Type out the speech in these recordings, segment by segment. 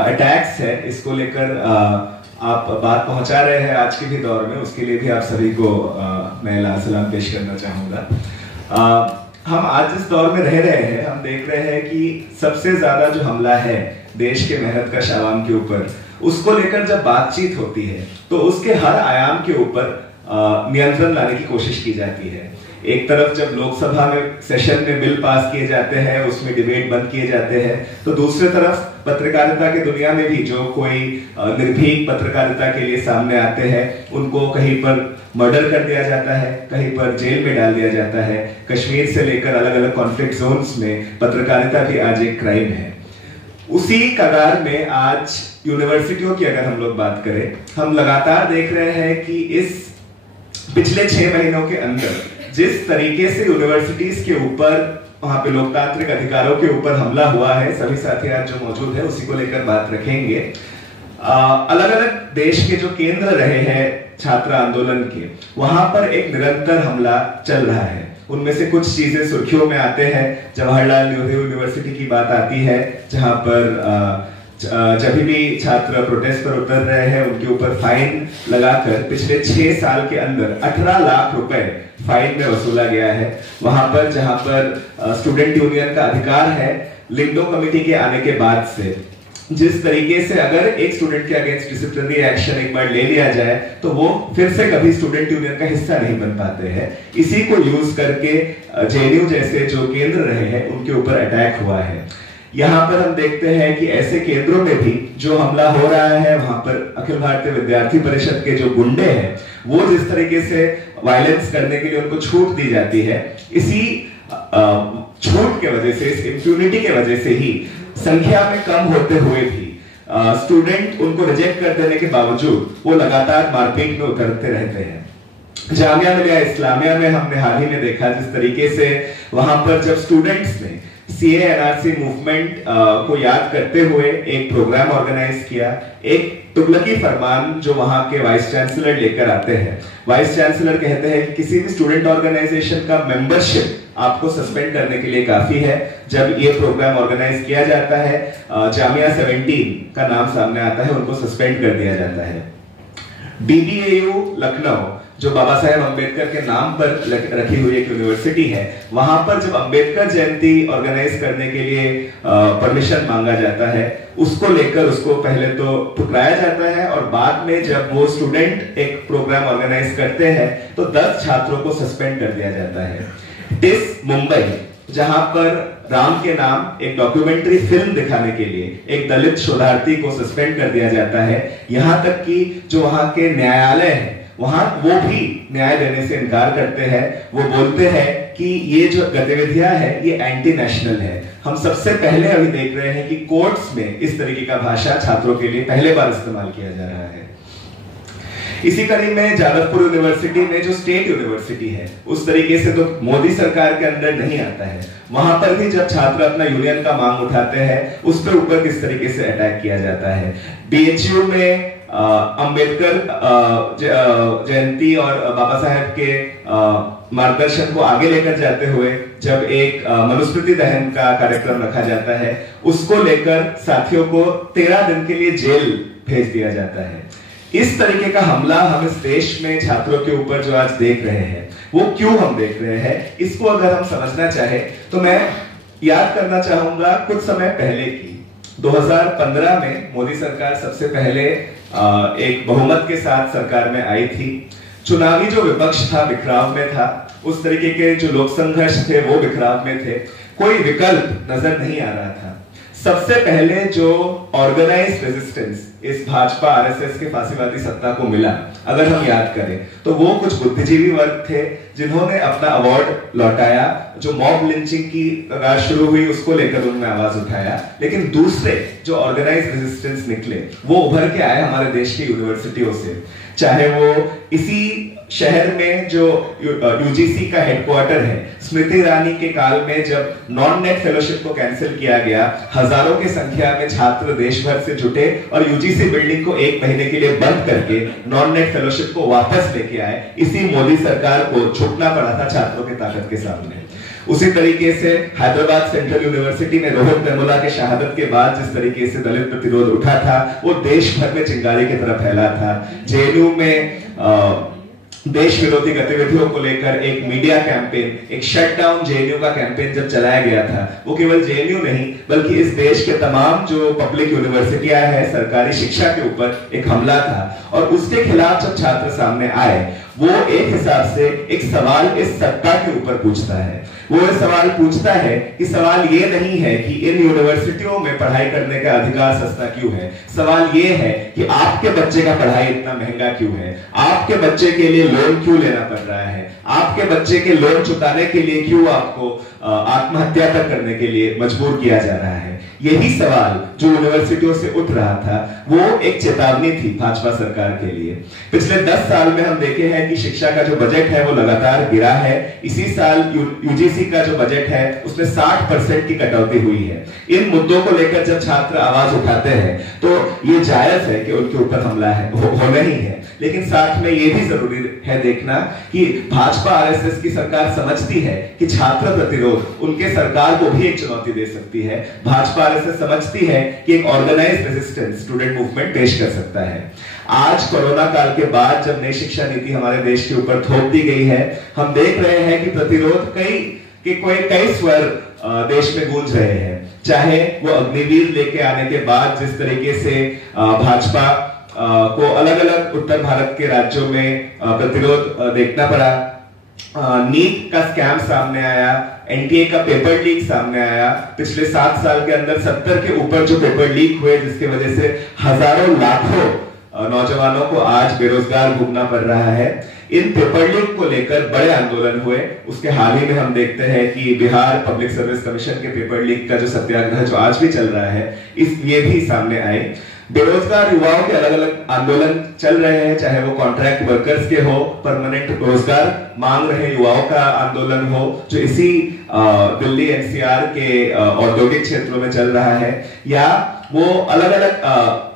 Attacks है, इसको लेकर आप बात पहुंचा रहे हैं आज के भी दौर में, उसके लिए भी आप सभी को मैं लाल सलाम पेश करना चाहूँगा। हम आज जिस दौर में रह रहे हैं, हम देख रहे हैं कि सबसे ज़्यादा जो हमला है देश के मेहनत कश आवाम के ऊपर, उसको लेकर जब बातचीत होती है तो उसके हर आयाम के ऊपर नियंत्रण लाने की कोशिश की जाती है। एक तरफ जब लोकसभा में सेशन में बिल पास किए जाते हैं, उसमें डिबेट बंद किए जाते हैं, तो दूसरी तरफ पत्रकारिता की दुनिया में भी जो कोई निर्भीक पत्रकारिता के लिए सामने आते हैं, उनको कहीं पर मर्डर कर दिया जाता है, कहीं पर जेल में डाल दिया जाता है। कश्मीर से लेकर अलग अलग कॉन्फ्लिक्ट जोन्स में पत्रकारिता भी आज एक क्राइम है। उसी कगार में आज यूनिवर्सिटियों की अगर हम लोग बात करें, हम लगातार देख रहे हैं कि इस पिछले 6 महीनों के अंदर जिस तरीके से यूनिवर्सिटीज के ऊपर, वहां पे लोकतांत्रिक अधिकारों के ऊपर हमला हुआ है, सभी साथी आज जो मौजूद है उसी को लेकर बात रखेंगे। अलग अलग देश के जो केंद्र रहे हैं छात्र आंदोलन के, वहां पर एक निरंतर हमला चल रहा है। उनमें से कुछ चीजें सुर्खियों में आते हैं। जवाहरलाल नेहरू यूनिवर्सिटी की बात आती है, जहां पर जब भी छात्र प्रोटेस्ट पर उतर रहे हैं, उनके ऊपर फाइन लगाकर पिछले 6 साल के अंदर 18 लाख रुपए फाइन में वसूला गया है। वहां पर जहां पर स्टूडेंट यूनियन का अधिकार है, लिंडो कमेटी के आने के बाद से जिस तरीके से अगर एक स्टूडेंट के अगेंस्ट डिसिप्लिनरी एक्शन एक बार ले लिया जाए तो वो फिर से कभी स्टूडेंट यूनियन का हिस्सा नहीं बन पाते हैं। इसी को यूज करके जेएनयू जैसे जो केंद्र रहे हैं उनके ऊपर अटैक हुआ है। यहाँ पर हम देखते हैं कि ऐसे केंद्रों में भी जो हमला हो रहा है, वहां पर अखिल भारतीय विद्यार्थी परिषद के जो गुंडे हैं, वो जिस तरीके से वायलेंस करने के लिए उनको छूट दी जाती है, इसी छूट के वजह से, इस इम्प्यूनिटी के वजह से ही संख्या में कम होते हुए भी स्टूडेंट उनको रिजेक्ट कर देने के बावजूद वो लगातार मारपीट में उतरते रहते हैं। जामिया मिलिया इस्लामिया में हमने हाल ही में देखा जिस तरीके से वहां पर जब स्टूडेंट्स ने सीए एनआरसी मूवमेंट को याद करते हुए एक प्रोग्राम ऑर्गेनाइज किया, एक तुगलकी फरमान जो वहां के वाइस चांसलर लेकर आते हैं। वाइस चांसलर कहते हैं कि किसी भी स्टूडेंट ऑर्गेनाइजेशन का मेंबरशिप आपको सस्पेंड करने के लिए काफी है। जब ये प्रोग्राम ऑर्गेनाइज किया जाता है, जामिया 17 का नाम सामने आता है, उनको सस्पेंड कर दिया जाता है। डीबीएयू लखनऊ जो बाबा साहेब अम्बेडकर के नाम पर रखी हुई एक यूनिवर्सिटी है, वहां पर जब अम्बेडकर जयंती ऑर्गेनाइज करने के लिए परमिशन मांगा जाता है, उसको लेकर उसको पहले तो ठुकराया जाता है और बाद में जब वो स्टूडेंट एक प्रोग्राम ऑर्गेनाइज करते हैं तो 10 छात्रों को सस्पेंड कर दिया जाता है। डिस मुंबई जहां पर राम के नाम एक डॉक्यूमेंट्री फिल्म दिखाने के लिए एक दलित शोधार्थी को सस्पेंड कर दिया जाता है। यहां तक कि जो वहां के न्यायालय है, वहां वो भी न्याय देने से इनकार करते हैं। वो बोलते हैं कि ये जो गतिविधियां है ये एंटी नेशनल है। हम सबसे पहले अभी देख रहे हैं कि कोर्ट्स में इस तरीके का भाषा छात्रों के लिए पहले बार इस्तेमाल किया जा रहा है। इसी कड़ी में जादवपुर यूनिवर्सिटी में जो स्टेट यूनिवर्सिटी है, उस तरीके से तो मोदी सरकार के अंदर नहीं आता है। वहां पर भी जब छात्र अपना यूनियन का मांग उठाते हैं, उस पर ऊपर किस तरीके से अटैक किया जाता है। बीएचयू में अंबेडकर जयंती और बाबा साहेब के मार्गदर्शन को आगे लेकर जाते हुए जब एक मनुस्मृति दहन का कार्यक्रम रखा जाता है, उसको लेकर साथियों को 13 दिन के लिए जेल भेज दिया जाता है। इस तरीके का हमला हम इस देश में छात्रों के ऊपर जो आज देख रहे हैं, वो क्यों हम देख रहे हैं, इसको अगर हम समझना चाहे तो मैं याद करना चाहूंगा कुछ समय पहले की 2015 में मोदी सरकार सबसे पहले एक बहुमत के साथ सरकार में आई थी। चुनावी जो विपक्ष था बिखराव में था, उस तरीके के जो लोक संघर्ष थे वो बिखराव में थे, कोई विकल्प नजर नहीं आ रहा था। सबसे पहले जो ऑर्गेनाइज्ड रेजिस्टेंस इस भाजपा आरएसएस के फांसीवादी सत्ता को मिला, अगर हम याद करें तो वो कुछ बुद्धिजीवी वर्ग थे जिन्होंने अपना अवार्ड लौटाया। जो मॉब लिंचिंग की कगार शुरू हुई उसको लेकर उन्होंने आवाज उठाया, लेकिन दूसरे जो ऑर्गेनाइज्ड रेजिस्टेंस निकले वो उभर के आए हमारे देश की यूनिवर्सिटियों से। चाहे वो इसी शहर में जो यूजीसी का हेडक्वार्टर है, स्मृति ईरानी के काल में जब नॉन नेट फेलोशिप को कैंसिल किया गया, हजारों की संख्या में छात्र देश भर से जुटे और यूजीसी बिल्डिंग को 1 महीने के लिए बंद करके नॉन नेट फेलोशिप को वापस लेके आए। इसी मोदी सरकार को झुकना पड़ा था छात्रों की ताकत के सामने। उसी तरीके से हैदराबाद सेंट्रल यूनिवर्सिटी में रोहित वेमुला के शहादत के बाद जिस तरीके से दलित प्रतिरोध उठा था वो देश भर में चिंगारी की तरफ फैला था। जेएनयू में देश विरोधी गतिविधियों को लेकर एक मीडिया कैंपेन, एक शटडाउन जेएनयू का कैंपेन जब चलाया गया था, वो केवल जेएनयू नहीं बल्कि इस देश के तमाम जो पब्लिक यूनिवर्सिटियां हैं, सरकारी शिक्षा के ऊपर एक हमला था। और उसके खिलाफ जब छात्र सामने आए, वो एक हिसाब से एक सवाल इस सत्ता के ऊपर पूछता है। वो ये सवाल पूछता है कि सवाल ये नहीं है कि इन यूनिवर्सिटियों में पढ़ाई करने का अधिकार सस्ता क्यों है, सवाल ये है कि आपके बच्चे का पढ़ाई इतना महंगा क्यों है, आपके बच्चे के लिए लोन क्यों लेना पड़ रहा है, आपके बच्चे के लोन चुकाने के लिए क्यों आपको आत्महत्या तक करने के लिए मजबूर किया जा रहा है। यही सवाल जो यूनिवर्सिटियों से उठ रहा था वो एक चेतावनी थी भाजपा सरकार के लिए। पिछले 10 साल में हम देखे हैं कि शिक्षा का जो बजट है वो लगातार गिरा है। इसी साल यूजीसी का जो बजट है उसमें 60% की कटौती हुई है। इन मुद्दों को लेकर जब छात्र आवाज उठाते हैं तो ये जायज है कि उनके ऊपर हमला है होना ही है, लेकिन साथ में ये भी जरूरी है देखना कि भाजपा आरएसएस की सरकार समझती है कि छात्र प्रतिरोध उनके सरकार को भी एक चुनौती दे सकती है। भाजपा आरएसएस समझती है कि एक ऑर्गेनाइज्ड रेजिस्टेंस स्टूडेंट मूवमेंट पेश कर सकता है। आज कोरोना काल के बाद जब नई शिक्षा नीति हमारे देश के ऊपर थोप दी गई है, हम देख रहे हैं कि प्रतिरोध कई स्वर देश में गूंज रहे हैं। चाहे वो अग्निवीर लेके आने के बाद जिस तरीके से भाजपा को अलग अलग उत्तर भारत के राज्यों में प्रतिरोध देखना पड़ा, नीट का स्कैम सामने आया, एनटीए का पेपर लीक सामने आया, पिछले 7 साल के अंदर 70 के ऊपर जो पेपर लीक हुए जिसकी वजह से हजारों लाखों नौजवानों को आज बेरोजगार भुगतना पड़ रहा है। इन पेपर लीक को लेकर बड़े आंदोलन हुए। उसके हाल ही में हम देखते हैं कि बिहार पब्लिक सर्विस कमीशन के पेपर लीक का जो सत्याग्रह जो आज भी चल रहा है ये भी सामने आए। बेरोजगार युवाओं के अलग अलग आंदोलन चल रहे हैं, चाहे वो कॉन्ट्रैक्ट वर्कर्स के हो, परमानेंट रोजगार मांग रहे युवाओं का आंदोलन हो जो इसी दिल्ली एनसीआर के औद्योगिक क्षेत्रों में चल रहा है, या वो अलग अलग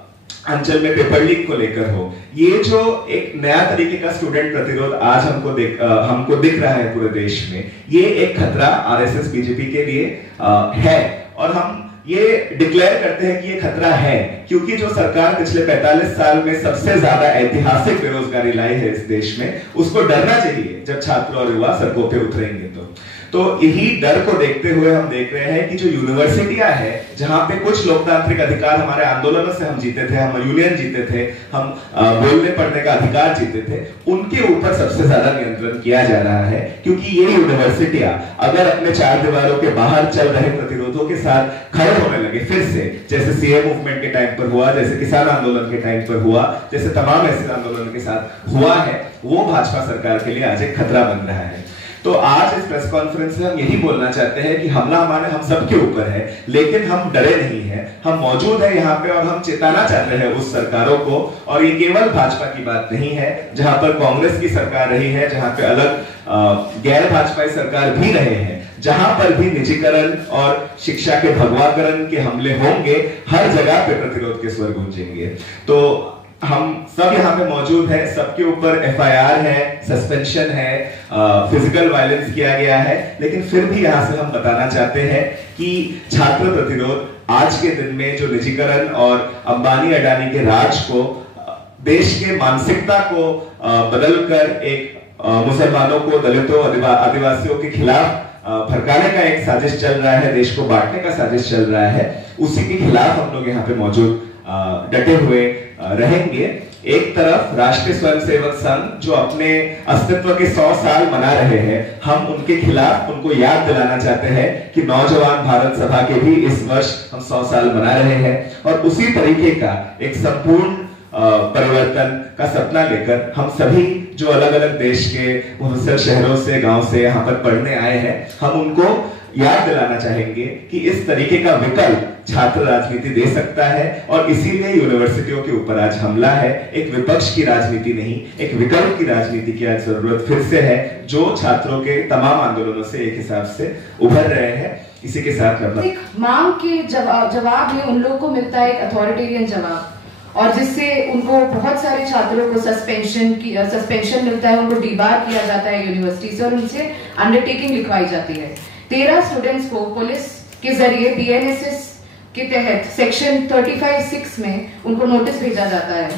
अंचल में पेपर लीक को लेकर हो। ये जो एक नया तरीके का स्टूडेंट प्रतिरोध आज हमको दिख रहा है पूरे देश में, ये एक खतरा आरएसएस बीजेपी के लिए है। और हम ये डिक्लेयर करते हैं कि ये खतरा है क्योंकि जो सरकार पिछले 45 साल में सबसे ज्यादा ऐतिहासिक बेरोजगारी लाई है इस देश में, उसको डरना चाहिए जब छात्र और युवा सड़कों पे उतरेंगे। तो यही डर को देखते हुए हम देख रहे हैं कि जो यूनिवर्सिटियां हैं जहां पे कुछ लोकतांत्रिक अधिकार हमारे आंदोलनों से हम जीते थे, हम यूनियन जीते थे, हम बोलने पढ़ने का अधिकार जीते थे, उनके ऊपर सबसे ज्यादा नियंत्रण किया जा रहा है। क्योंकि ये यूनिवर्सिटियां अगर अपने 4 दीवारों के बाहर चल रहे प्रतिरोधों के साथ खड़े होने लगे फिर से, जैसे सीए मूवमेंट के टाइम पर हुआ, जैसे किसान आंदोलन के टाइम पर हुआ, जैसे तमाम ऐसे आंदोलन के साथ हुआ है, वो भाजपा सरकार के लिए आज एक खतरा बन रहा है। तो आज इस प्रेस कॉन्फ्रेंस में हम यही बोलना चाहते हैं कि हमला हमारे हम सबके ऊपर है, लेकिन हम डरे नहीं हैं, हम मौजूद हैं यहाँ पे और हम चेताना चाहते हैं उस सरकारों को। और ये केवल भाजपा की बात नहीं है, जहां पर कांग्रेस की सरकार रही है, जहां पे अलग गैर भाजपाई सरकार भी रहे हैं, जहां पर भी निजीकरण और शिक्षा के भगवाकरण के हमले होंगे, हर जगह पे प्रतिरोध के स्वर गूंजेंगे। तो हम सब यहाँ पे मौजूद हैं, सबके ऊपर एफआईआर है, सस्पेंशन है, फिजिकल वायलेंस किया गया है, लेकिन फिर भी यहाँ से हम बताना चाहते हैं कि छात्र प्रतिरोध आज के दिन में जो निजीकरण और अंबानी अडानी के राज को, देश के मानसिकता को बदलकर एक मुसलमानों को, दलितों, आदिवासियों के खिलाफ भड़काने का एक साजिश चल रहा है, देश को बांटने का साजिश चल रहा है, उसी के खिलाफ हम लोग यहाँ पे मौजूद डटे हुए रहेंगे। एक तरफ राष्ट्रीय स्वयंसेवक संघ जो अपने अस्तित्व के 100 साल मना रहे हैं, हम उनके खिलाफ उनको याद दिलाना चाहते हैं कि नौजवान भारत सभा के भी इस वर्ष हम 100 साल मना रहे हैं। और उसी तरीके का एक संपूर्ण परिवर्तन का सपना लेकर हम सभी जो अलग अलग देश के मुफस्सल शहरों से, गांव से यहाँ पर पढ़ने आए हैं, हम उनको याद दिलाना चाहेंगे कि इस तरीके का विकल्प छात्र राजनीति दे सकता है। और इसीलिए यूनिवर्सिटियों के ऊपर आज हमला है। एक विपक्ष की राजनीति नहीं, एक विकल्प की राजनीति की आज जरूरत फिर से है, जो छात्रों के तमाम आंदोलनों से एक हिसाब से उभर रहे हैं। इसी के साथ मांग के जवाब में उन लोगों को मिलता है एक अथॉरिटेरियन जवाब, और जिससे उनको बहुत सारे छात्रों को सस्पेंशन मिलता है, उनको डिबार किया जाता है यूनिवर्सिटी से और उनसे अंडरटेकिंग लिखवाई जाती है। 13 स्टूडेंट्स को पुलिस के जरिए BNSS के तहत सेक्शन 35(6) में उनको नोटिस भेजा जाता है।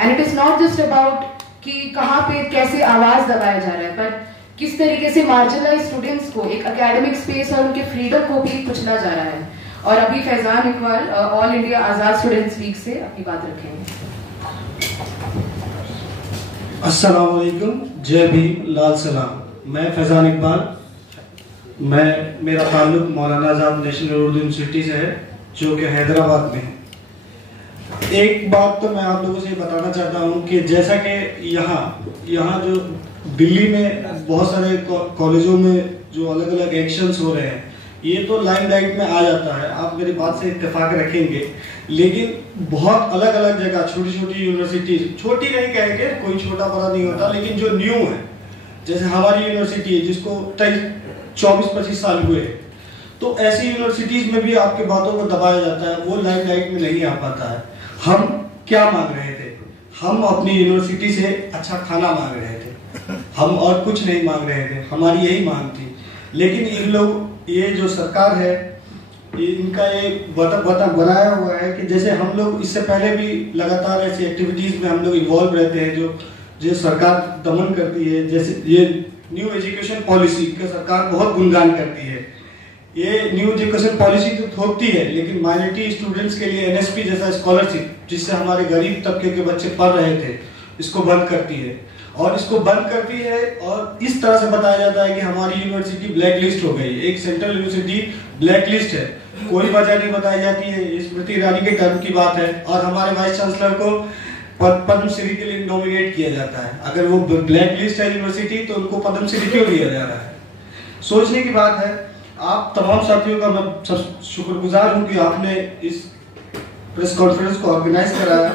And it is not just about कि कहाँ पे कैसे आवाज दबाया जा रहा है, बट किस तरीके से मार्जिनलाइज स्टूडेंट्स को एक एकेडमिक स्पेस और उनके फ्रीडम को भी कुचला जा रहा है। और अभी फैजान इकबाल ऑल इंडिया आजाद स्टूडेंट्स वीक से अपनी बात रखेंगे। अस्सलाम वालेकुम, जय भीम, लाल सलाम। मैं फैजान इकबाल, मेरा ताल्लुक मौलाना आजाद नेशनल उर्दू यूनिवर्सिटी से है, जो कि हैदराबाद में है। एक बात तो मैं आप लोगों से बताना चाहता हूँ कि जैसा कि यहाँ जो दिल्ली में बहुत सारे कॉलेजों में जो अलग अलग एक्शंस हो रहे हैं, ये तो लाइमलाइट में आ जाता है, आप मेरी बात से इत्तेफाक रखेंगे। लेकिन बहुत अलग अलग जगह छोटी छोटी यूनिवर्सिटी, छोटी नहीं कहेंगे, कोई छोटा बड़ा नहीं होता, लेकिन जो न्यू है, जैसे हमारी यूनिवर्सिटी है जिसको 24-25 साल हुए, तो ऐसी यूनिवर्सिटीज में भी आपके बातों को दबाया जाता है, वो लाइमलाइट में नहीं आ पाता है। हम क्या मांग रहे थे? हम अपनी यूनिवर्सिटी से अच्छा खाना मांग रहे थे, हम और कुछ नहीं मांग रहे थे, हमारी यही मांग थी। लेकिन इन लोग, ये जो सरकार है, इनका ये बनाया हुआ है कि जैसे हम लोग इससे पहले भी लगातार ऐसी एक्टिविटीज में हम लोग इन्वॉल्व रहते हैं जो सरकार दमन करती है। जैसे ये न्यू एजुकेशन पॉलिसी का सरकार बहुत गुणगान करती है। ये न्यू एजुकेशन पॉलिसी तो थोपती है, लेकिन माइनॉरिटी स्टूडेंट्स के लिए NSP जैसा स्कॉलरशिप, जिससे हमारे गरीब तबके के बच्चे पढ़ रहे थे, इसको बंद करती है। और इसको बंद करती है और इस तरह से बताया जाता है कि हमारी यूनिवर्सिटी ब्लैक लिस्ट हो गई है। एक सेंट्रल यूनिवर्सिटी ब्लैक लिस्ट है, कोई वजह नहीं बताई जाती है। स्मृति ईरानी के टर्म की बात है, और हमारे वाइस चांसलर को पद्मश्री के लिए नॉमिनेट किया जाता है। अगर वो ब्लैक लिस्ट है यूनिवर्सिटी, तो उनको पद्मश्री क्यों दिया जा रहा है? सोचने की बात है। आप तमाम साथियों का मैं शुक्रगुजार हूं कि आपने इस प्रेस कॉन्फ्रेंस को ऑर्गेनाइज कराया।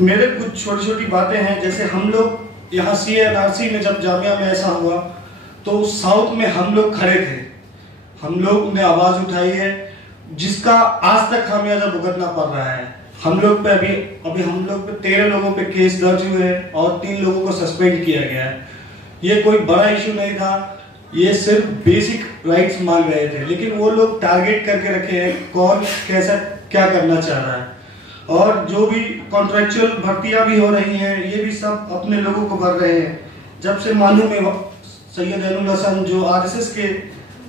मेरे कुछ छोटी छोटी बातें हैं, जैसे हम लोग यहाँ CNRC में जब जामिया में ऐसा हुआ, तो साउथ में हम लोग खड़े थे, हम लोग ने आवाज उठाई है, जिसका आज तक खामियाजा भुगतना पड़ रहा है। हम लोग पे अभी हम लोग पे 13 लोगों पे केस दर्ज हुए हैं और 3 लोगों को सस्पेंड किया गया है। ये कोई बड़ा इशू नहीं था, ये सिर्फ बेसिक राइट्स मांग रहे थे, लेकिन वो लोग टारगेट करके रखे हैं कौन कैसा क्या करना चाह रहा है। और जो भी कॉन्ट्रेक्चुअल भर्तियां भी हो रही हैं, ये भी सब अपने लोगों को भर रहे हैं। जब से मालूम है सैयद ऐनुल हसन जो RSS के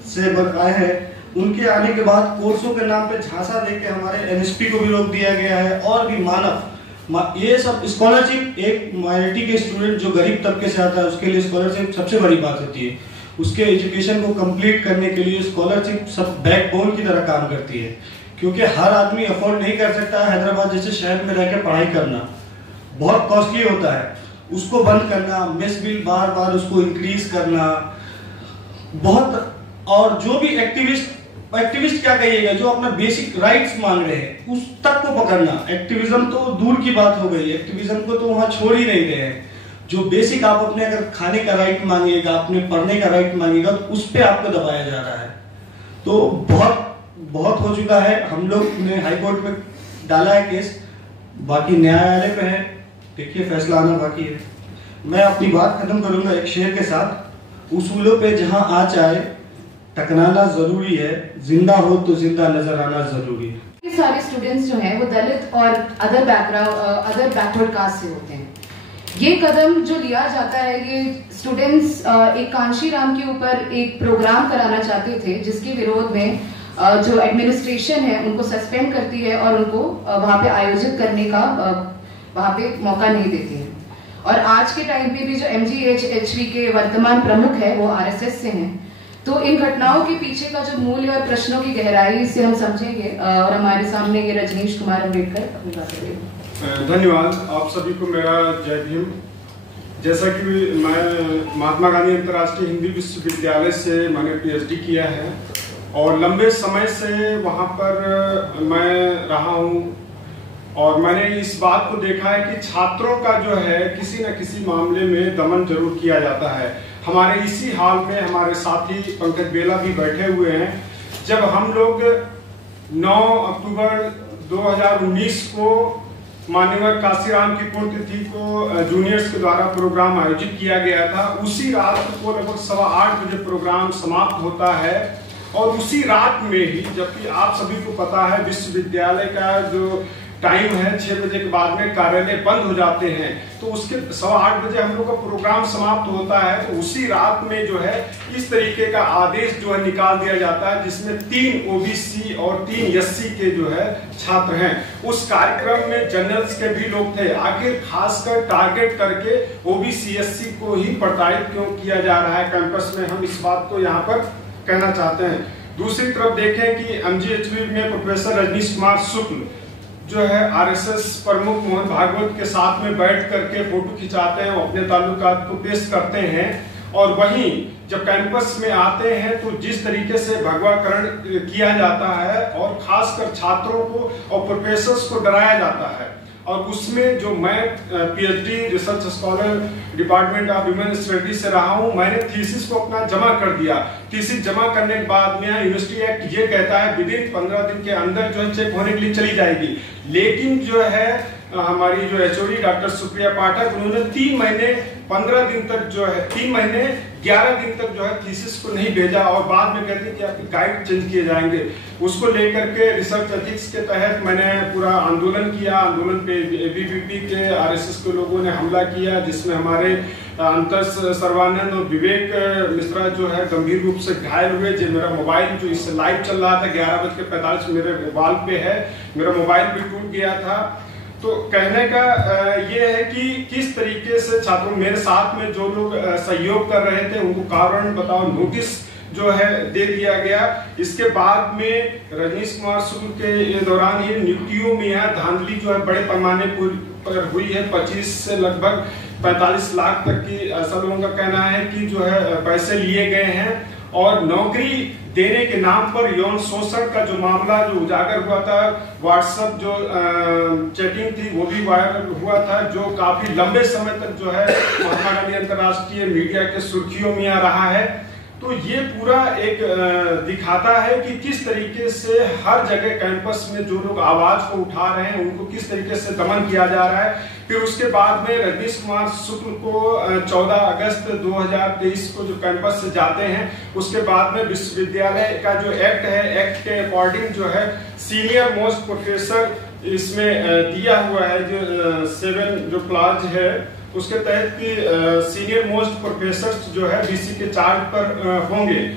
से आए हैं, उनके आने के बाद कोर्सों के नाम पे झांसा देके हमारे NSP को भी रोक दिया गया है। और भी ये सब स्कॉलरशिप, एक माइनॉरिटी के स्टूडेंट जो गरीब तबके से आता है, उसके लिए स्कॉलरशिप सबसे बड़ी बात होती है। उसके एजुकेशन को कंप्लीट करने के लिए स्कॉलरशिप सब बैकबोन की तरह काम करती है, क्योंकि हर आदमी अफोर्ड नहीं कर सकता है। हैदराबाद जैसे शहर में रहकर पढ़ाई करना बहुत कॉस्टली होता है। उसको बंद करना, मेस बिल बार बार उसको इंक्रीज करना, बहुत। और जो भी एक्टिविस्ट क्या कहिएगा, जो अपना बेसिक राइट्स मांग रहे हैं, उस तक को पकड़ना। एक्टिविज्म तो दूर की बात हो गई, एक्टिविज्म को तो वहां छोड़ ही नहीं रहे हैं। जो बेसिक आप अपने अगर खाने का राइट मांगिएगा, अपने पढ़ने का राइट मांगिएगा, तो उस पर आपको दबाया जा रहा है। तो बहुत हो चुका है। हम लोग ने हाई कोर्ट में डाला है केस, बाकी न्यायालय पे है, देखिए फैसला आना बाकी है। मैं अपनी बात खत्म करूंगा एक शेर के साथ। उसूलों पे जहां आँच आए टकराना जरूरी है, जिंदा हो तो जिंदा नजर आना जरूरी है। ये सारे स्टूडेंट्स जो हैं वो दलित और अदर बैकवर्ड कास्ट से होते हैं। ये कदम जो लिया जाता है, ये स्टूडेंट्स एक कांशीराम के ऊपर एक प्रोग्राम कराना चाहते थे, जिसके विरोध में जो एडमिनिस्ट्रेशन है उनको सस्पेंड करती है और उनको वहां पे आयोजित करने का वहां पे मौका नहीं देती है। और आज के टाइम पे भी जो MGHHV के वर्तमान प्रमुख है वो RSS से हैं। तो इन घटनाओं के पीछे का जो मूल्य और प्रश्नों की गहराई से हम समझेंगे, और हमारे सामने ये रजनीश कुमार अम्बेडकर अपनी बात करेंगे। धन्यवाद आप सभी को, मेरा जय भीम। जैसा कि मैं महात्मा गांधी अंतर्राष्ट्रीय हिंदी विश्वविद्यालय से मैंने PhD किया है और लंबे समय से वहाँ पर मैं रहा हूँ, और मैंने इस बात को देखा है कि छात्रों का जो है किसी न किसी मामले में दमन जरूर किया जाता है। हमारे इसी हाल में हमारे साथी पंकज बेला भी बैठे हुए हैं। जब हम लोग 9 अक्टूबर 2019 को मान्यवर काशीराम की पुण्यतिथि को जूनियर्स के द्वारा प्रोग्राम आयोजित किया गया था। उसी रात को लगभग 8:15 बजे प्रोग्राम समाप्त होता है और उसी रात में ही, जबकि आप सभी को पता है विश्वविद्यालय का जो टाइम है 6 बजे के बाद में कार्यालय बंद हो जाते हैं, तो उसके 8:15 बजे हम लोग का प्रोग्राम समाप्त होता है। तो उसी रात में जो है इस तरीके का आदेश जो है निकाल दिया जाता है, जिसमें 3 ओबीसी और 3 एससी के जो है छात्र हैं। उस कार्यक्रम में जनरल्स के भी लोग थे। आखिर खासकर टारगेट करके ओबीसी एससी को ही प्रताड़ित क्यों किया जा रहा है कैंपस में, हम इस बात को यहाँ पर कहना चाहते हैं। दूसरी तरफ देखें कि एमजीएचवी में प्रोफेसर रजनीश कुमार शुक्ल जो है आरएसएस प्रमुख मोहन भागवत के साथ में बैठ करके फोटो खिंचाते हैं, अपने ताल्लुकात को पेश करते हैं। और वहीं जब कैंपस में आते हैं तो जिस तरीके से भगवाकरण किया जाता है और खासकर छात्रों को और प्रोफेसर्स को डराया जाता है, और उसमें जो मैं PhD research scholar department of human studies से रहा हूं, मैंने थीसिस को अपना जमा कर दिया। थीसिस जमा करने के बाद में यूनिवर्सिटी एक्ट ये कहता है विदिन 15 दिन के अंदर जो है चेक होने के लिए चली जाएगी, लेकिन जो है हमारी जो एचओडी डॉक्टर सुप्रिया पाठक, उन्होंने 3 महीने 15 दिन तक जो है 3 महीने 11 दिन तक जो है थीसिस को नहीं भेजा और बाद में कहते कि आपके गाइड चेंज किए जाएंगे। उसको लेकर के रिसर्च एथिक्स के तहत मैंने पूरा आंदोलन किया। आंदोलन पे एबीवीपी के आरएसएस के लोगों ने हमला किया, जिसमें हमारे अंतस सर्वानंद और विवेक मिश्रा जो है गंभीर रूप से घायल हुए। जो मेरा मोबाइल जो इससे लाइव चल रहा था 11:45 मेरे वॉल पे है, मेरा मोबाइल भी टूट गया था। तो कहने का ये है कि किस तरीके से छात्रों मेरे साथ में जो लोग सहयोग कर रहे थे उनको कारण बताओ नोटिस जो है दे दिया गया। इसके बाद में रजनीश कुमार शुक्ल के दौरान ये नियुक्तियों में यहाँ धांधली जो है बड़े पैमाने पर हुई है। 25 से लगभग 45 लाख तक की ऐसा लोगों का कहना है कि जो है पैसे लिए गए हैं, और नौकरी देने के नाम पर यौन शोषण का जो मामला जो उजागर हुआ था, व्हाट्सएप जो चैटिंग थी वो भी वायरल हुआ था, जो काफी लंबे समय तक जो है महात्मा गांधी अंतर्राष्ट्रीय मीडिया के सुर्खियों में आ रहा है। तो ये पूरा एक दिखाता है कि किस तरीके से हर जगह कैंपस में जो लोग आवाज को उठा रहे हैं उनको किस तरीके से दमन किया जा रहा है। फिर उसके बाद में रजनीश कुमार शुक्ल को 14 अगस्त 2023 को जो कैंपस से जाते हैं, उसके बाद में विश्वविद्यालय का जो एक्ट है, एक्ट के अकॉर्डिंग जो है सीनियर मोस्ट प्रोफेसर इसमें दिया हुआ है, जो 7 जो क्लॉज है उसके तहत कि सीनियर मोस्ट प्रोफेसर जो है बीसी के चार्ज पर होंगे।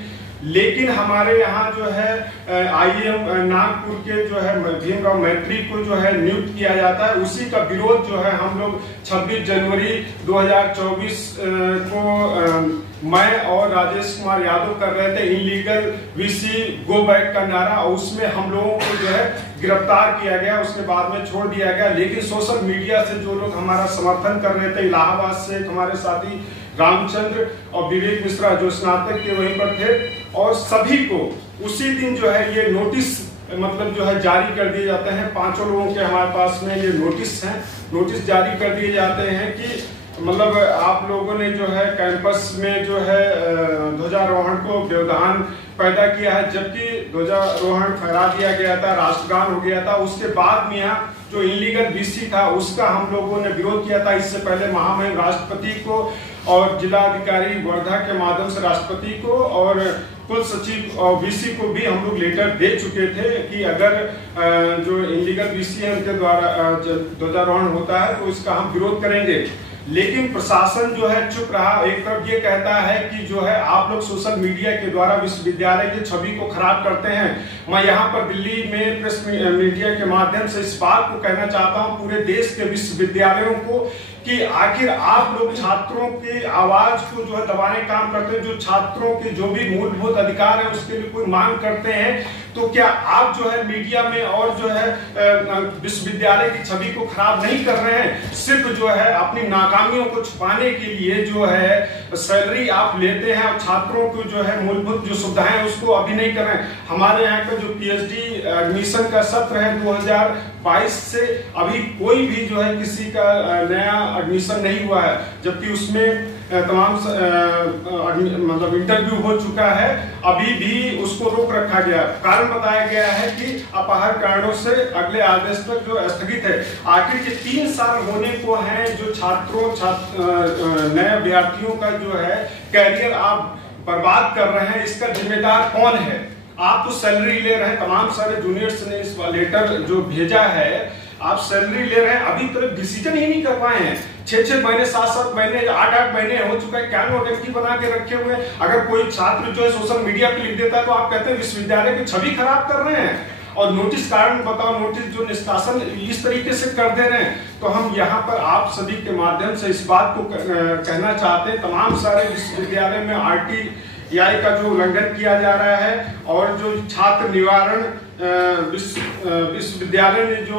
लेकिन हमारे यहाँ जो है आईएम नागपुर के जो है भीमराव मैत्री को जो है नियुक्त किया जाता है। उसी का विरोध जो है हम लोग 26 जनवरी 2024 को मैं और राजेश कुमार यादव कर रहे थे, इनलीगल वीसी गो बैक का नारा, और उसमें हम लोगों को जो है गिरफ्तार किया गया, उसके बाद में छोड़ दिया गया। लेकिन सोशल मीडिया से जो लोग हमारा समर्थन कर रहे थे, इलाहाबाद से हमारे साथी रामचंद्र और विवेक मिश्रा जो स्नातक के वहीं पर थे, और सभी को उसी दिन जो है ये नोटिस मतलब जो है जारी कर दिए जाते हैं। 5 लोगों के हमारे पास में ये नोटिस हैं, नोटिस जारी कर दिए जाते हैं कि मतलब आप लोगों ने जो है कैंपस में जो है ध्वजारोहण को व्यवधान पैदा किया है, जबकि ध्वजारोहण फहरा दिया गया था, राष्ट्रगान हो गया था। उसके बाद में यहाँ जो इलीगल वीसी था उसका हम लोगों ने विरोध किया था। इससे पहले महामहिम राष्ट्रपति को और जिलाधिकारी वर्धा के माध्यम से राष्ट्रपति को और कुल सचिव और वीसी को भी हम लोग लेटर दे चुके थे कि अगर जो इलीगल वीसी है उनके द्वारा ध्वजारोहण होता है तो इसका हम विरोध करेंगे। लेकिन प्रशासन जो है चुप रहा। एक तरफ ये कहता है कि जो है आप लोग सोशल मीडिया के द्वारा विश्वविद्यालय की छवि को खराब करते हैं। मैं यहाँ पर दिल्ली में प्रेस मीडिया के माध्यम से इस बात को कहना चाहता हूँ पूरे देश के विश्वविद्यालयों को कि आखिर आप लोग छात्रों की आवाज को जो है दबाने का काम करते हैं। जो छात्रों के जो भी मूलभूत अधिकार है उसके लिए कोई मांग करते हैं, तो क्या आप जो है मीडिया में और जो है विश्वविद्यालय की छवि को खराब नहीं कर रहे हैं? सिर्फ जो है अपनी नाकामियों को छुपाने के लिए जो है सैलरी आप लेते हैं और छात्रों को जो है मूलभूत जो सुविधाएं उसको अभी नहीं कर रहे हैं। हमारे यहाँ का जो पीएचडी एडमिशन का सत्र है 2022 से अभी कोई भी जो है किसी का नया एडमिशन नहीं हुआ है, जबकि उसमें तमाम मतलब इंटरव्यू हो चुका है, अभी भी उसको रोक रखा गया। कारण बताया गया है कि अपहार कारणों से अगले आदेश तक जो स्थगित है। आखिर के 3 साल होने को हैं, जो नए अभ्यर्थियों का जो है कैरियर आप बर्बाद कर रहे हैं, इसका जिम्मेदार कौन है? आप तो सैलरी ले रहे हैं, तमाम सारे जूनियर्स ने इस लेटर जो भेजा है, आप सैलरी ले रहे हैं, अभी तक डिसीजन ही नहीं कर पाए हैं। 6-6 महीने, 7-7 महीने, 8-8 महीने हो चुका है, क्या नोटिफिकेशन बना के रखे हुए हैं। अगर कोई छात्र जो है सोशल मीडिया पे लिख देता है तो आप कहते हैं विश्वविद्यालय की छवि खराब कर रहे हैं, और नोटिस कारण बताओ, नोटिस जो निष्कासन इस तरीके से कर दे रहे हैं। तो हम यहाँ पर आप सभी के माध्यम से इस बात को कहना चाहते हैं, तमाम सारे विश्वविद्यालय में RTI का जो उल्लंघन किया जा रहा है, और जो छात्र निवारण विश्वविद्यालय ने जो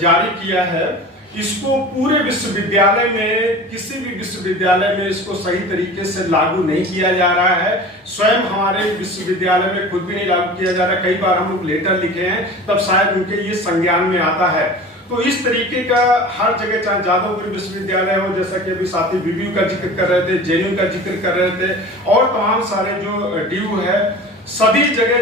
जारी किया है, इसको पूरे विश्वविद्यालय में, किसी भी विश्वविद्यालय में इसको सही तरीके से लागू नहीं किया जा रहा है। स्वयं हमारे विश्वविद्यालय में खुद भी नहीं लागू किया जा रहा है। कई बार हम लोग लेटर लिखे हैं, तब शायद उनके ये संज्ञान में आता है। तो इस तरीके का हर जगह, चाहे जादवपुर विश्वविद्यालय हो, जैसा कि अभी साथी BBU का जिक्र कर रहे थे, JNU का जिक्र कर रहे थे, और तमाम सारे जो DU है, सभी जगह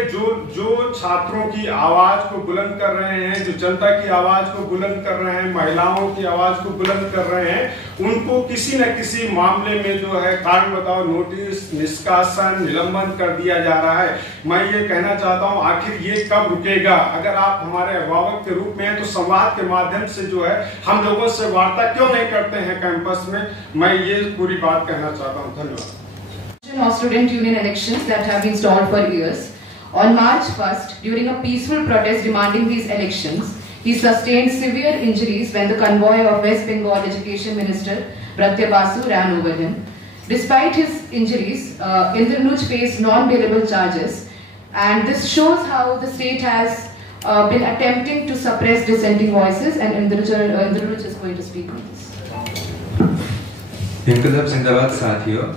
जो छात्रों की आवाज को बुलंद कर रहे हैं, जो जनता की आवाज को बुलंद कर रहे हैं, महिलाओं की आवाज को बुलंद कर रहे हैं, उनको किसी न किसी मामले में जो है कारण बताओ नोटिस, निष्कासन, निलंबन कर दिया जा रहा है। मैं ये कहना चाहता हूं, आखिर ये कब रुकेगा? अगर आप हमारे अभिभावक के रूप में हैं तो संवाद के माध्यम से जो है हम लोगों से वार्ता क्यों नहीं करते हैं कैंपस में? मैं ये पूरी बात कहना चाहता हूँ। धन्यवाद। Of student union elections that have been stalled for years. On March 1st, during a peaceful protest demanding these elections, he sustained severe injuries when the convoy of West Bengal Education Minister Pratya Basu ran over him. Despite his injuries, Indranuj faced non-bailable charges, and this shows how the state has been attempting to suppress dissenting voices, and Indranuj is going to speak on this. Inqilab Zindabad Sathiyo.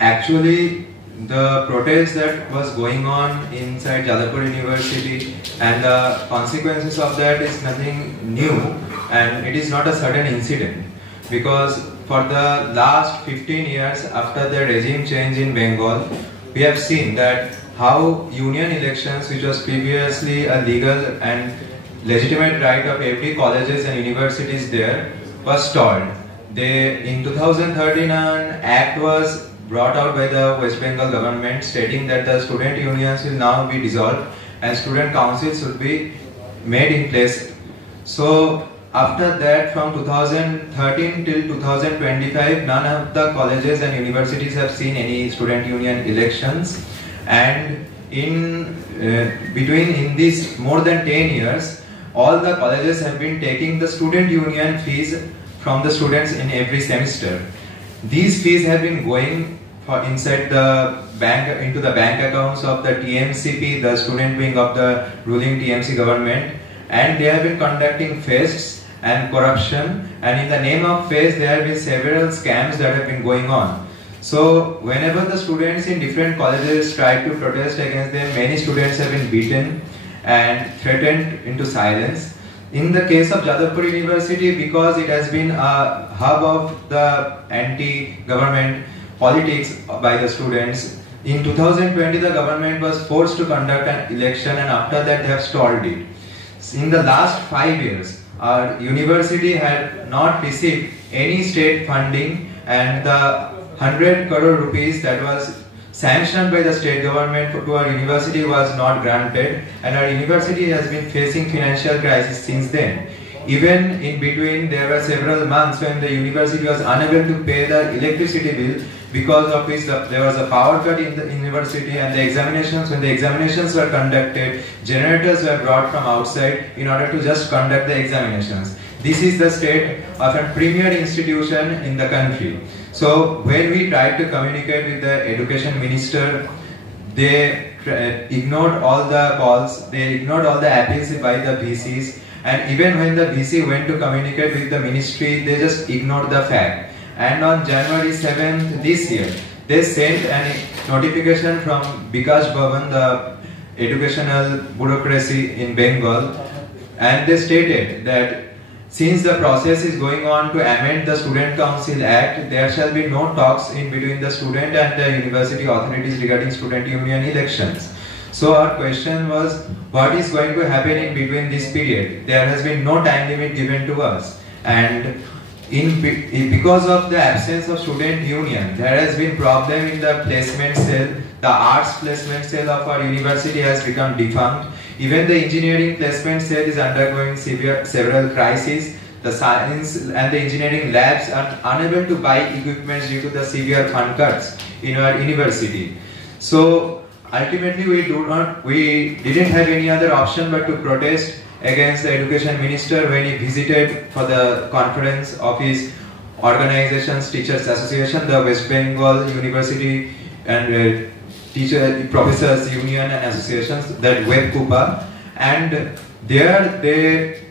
Actually, the protest that was going on inside Jadavpur University and the consequences of that is nothing new, and it is not a sudden incident, because for the last 15 years after the regime change in Bengal, we have seen that how union elections, which was previously a legal and legitimate right of every colleges and universities there, was stalled. In 2013 an act was brought out by the West Bengal government stating that the student unions will now be dissolved and student councils should be made in place. So after that, from 2013 till 2025, none of the colleges and universities have seen any student union elections, and in these more than 10 years, all the colleges have been taking the student union fees from the students in every semester. These fees have been going inside the bank, into the bank accounts of the TMCP, the student wing of the ruling TMC government, and they have been conducting fests and corruption, and in the name of fest there have been several scams that have been going on. So whenever the students in different colleges try to protest against them, many students have been beaten and threatened into silence. In the case of Jadavpur University, because it has been a hub of the anti-government politics by the students, in 2020 the government was forced to conduct an election, and after that they have stalled it. In the last 5 years, our university had not received any state funding, and the 100 crore rupees that was sanctioned by the state government to our university was not granted, and our university has been facing financial crisis since then. Even in between, there were several months when the university was unable to pay the electricity bill, because of which there was a power cut in the university, and when the examinations were conducted, generators were brought from outside in order to just conduct the examinations. This is the state of a premier institution in the country. So when we tried to communicate with the education minister, they ignored all the calls, they ignored all the appeals by the VCs, and even when the VC went to communicate with the ministry, they just ignored the fact. And on January 7th this year, they sent a notification from Bikash Bhavan, the educational bureaucracy in Bengal, and they stated that since the process is going on to amend the Student Council Act, there shall be no talks in between the student and the university authorities regarding student union elections. So our question was, what is going to happen in between this period? There has been no time limit given to us, and because of the absence of student union, there has been problem in the placement cell. The arts placement cell of our university has become defunct. Even the engineering placement cell is undergoing several crises. The science and the engineering labs are unable to buy equipment due to the severe fund cuts in our university. So ultimately we didn't have any other option but to protest against the education minister when he visited for the conference of his organizations, Teachers Association, the West Bengal University and Professors Union and Associations, that WebCUPA, and there they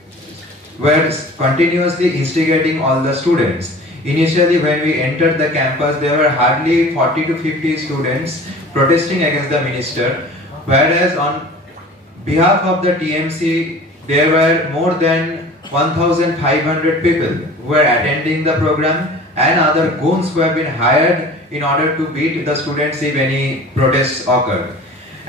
were continuously instigating all the students. Initially when we entered the campus, there were hardly 40 to 50 students protesting against the minister, whereas on behalf of the TMC, there were more than 1,500 people who were attending the program, and other goons who have been hired in order to beat the students if any protests occur.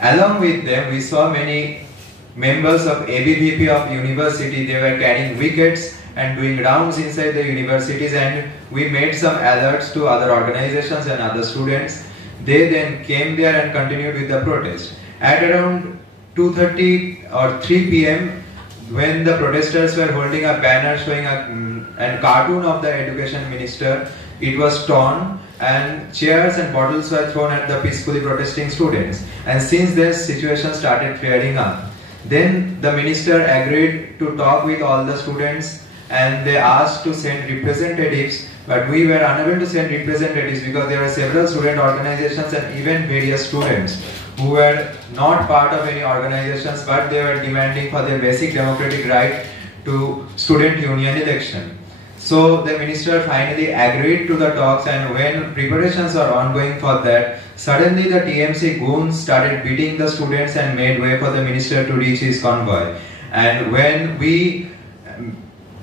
Along with them, we saw many members of ABVP of university. They were carrying wickets and doing rounds inside the universities, and we made some alerts to other organizations and other students. They then came there and continued with the protest. At around 2:30 or 3 p.m., when the protesters were holding a banner showing a cartoon of the education minister, it was torn and chairs and bottles were thrown at the peacefully protesting students. And since this situation started flaring up, then the minister agreed to talk with all the students, and they asked to send representatives, but we were unable to send representatives because there were several student organizations and even various students who were not part of any organizations, but they were demanding for their basic democratic right to student union election. So the minister finally agreed to the talks, and when preparations are ongoing for that, suddenly the TMC goons started beating the students and made way for the minister to reach his convoy. And when we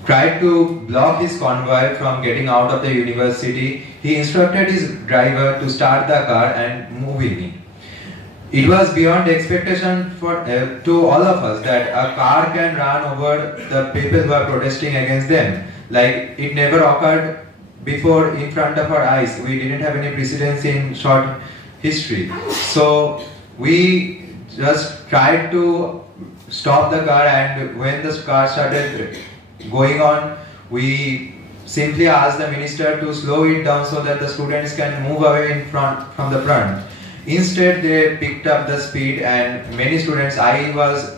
tried to block his convoy from getting out of the university, he instructed his driver to start the car and move in. It was beyond expectation to all of us that a car can run over the people who are protesting against them. Like, it never occurred before in front of our eyes. We didn't have any precedence in short history. So we just tried to stop the car, and when the car started going on, we simply asked the minister to slow it down so that the students can move away from the front. Instead, they picked up the speed, and many students, I was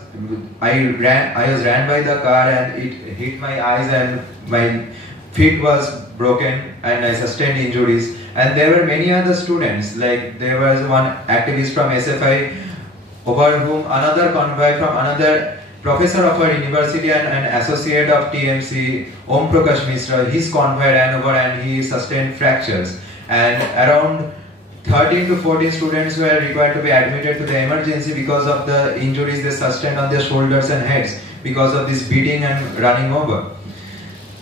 ran by the car, and it hit my eyes and my feet was broken and I sustained injuries. And there were many other students, like there was one activist from SFI over whom another convoy from another professor of our university and an associate of TMC, Om Prakash Mishra, his convoy ran over and he sustained fractures. And around 13 to 14 students were required to be admitted to the emergency because of the injuries they sustained on their shoulders and heads because of this beating and running over.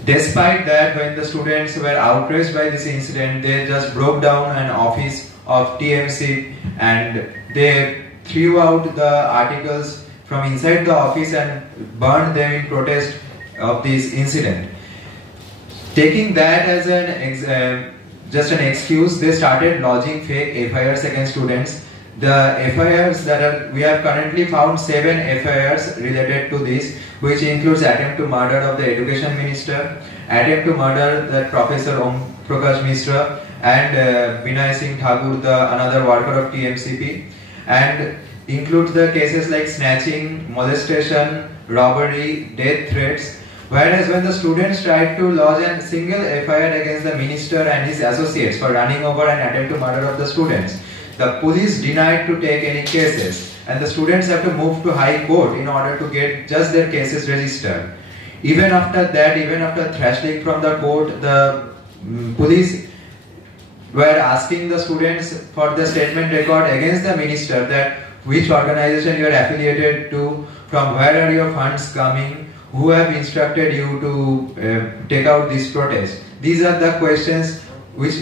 Despite that, when the students were outraged by this incident, they just broke down an office of TMC and they threw out the articles from inside the office and burned them in protest of this incident. Taking that as just an excuse, they started lodging fake FIRs against students. The FIRs we have currently found 7 FIRs related to this, which includes attempt to murder of the education minister, attempt to murder the Professor Om Prakash Mishra, and Binay Singh Thakur, another worker of TMCP, and includes the cases like snatching, molestation, robbery, death threats. Whereas when the students tried to lodge a single FIR against the minister and his associates for running over and attempt to murder of the students, the police denied to take any cases, and the students have to move to High Court in order to get just their cases registered. Even after that, even after threatening from the court, the police were asking the students for the statement record against the minister, that which organization you are affiliated to, from where are your funds coming, who have instructed you to take out this protest? These are the questions which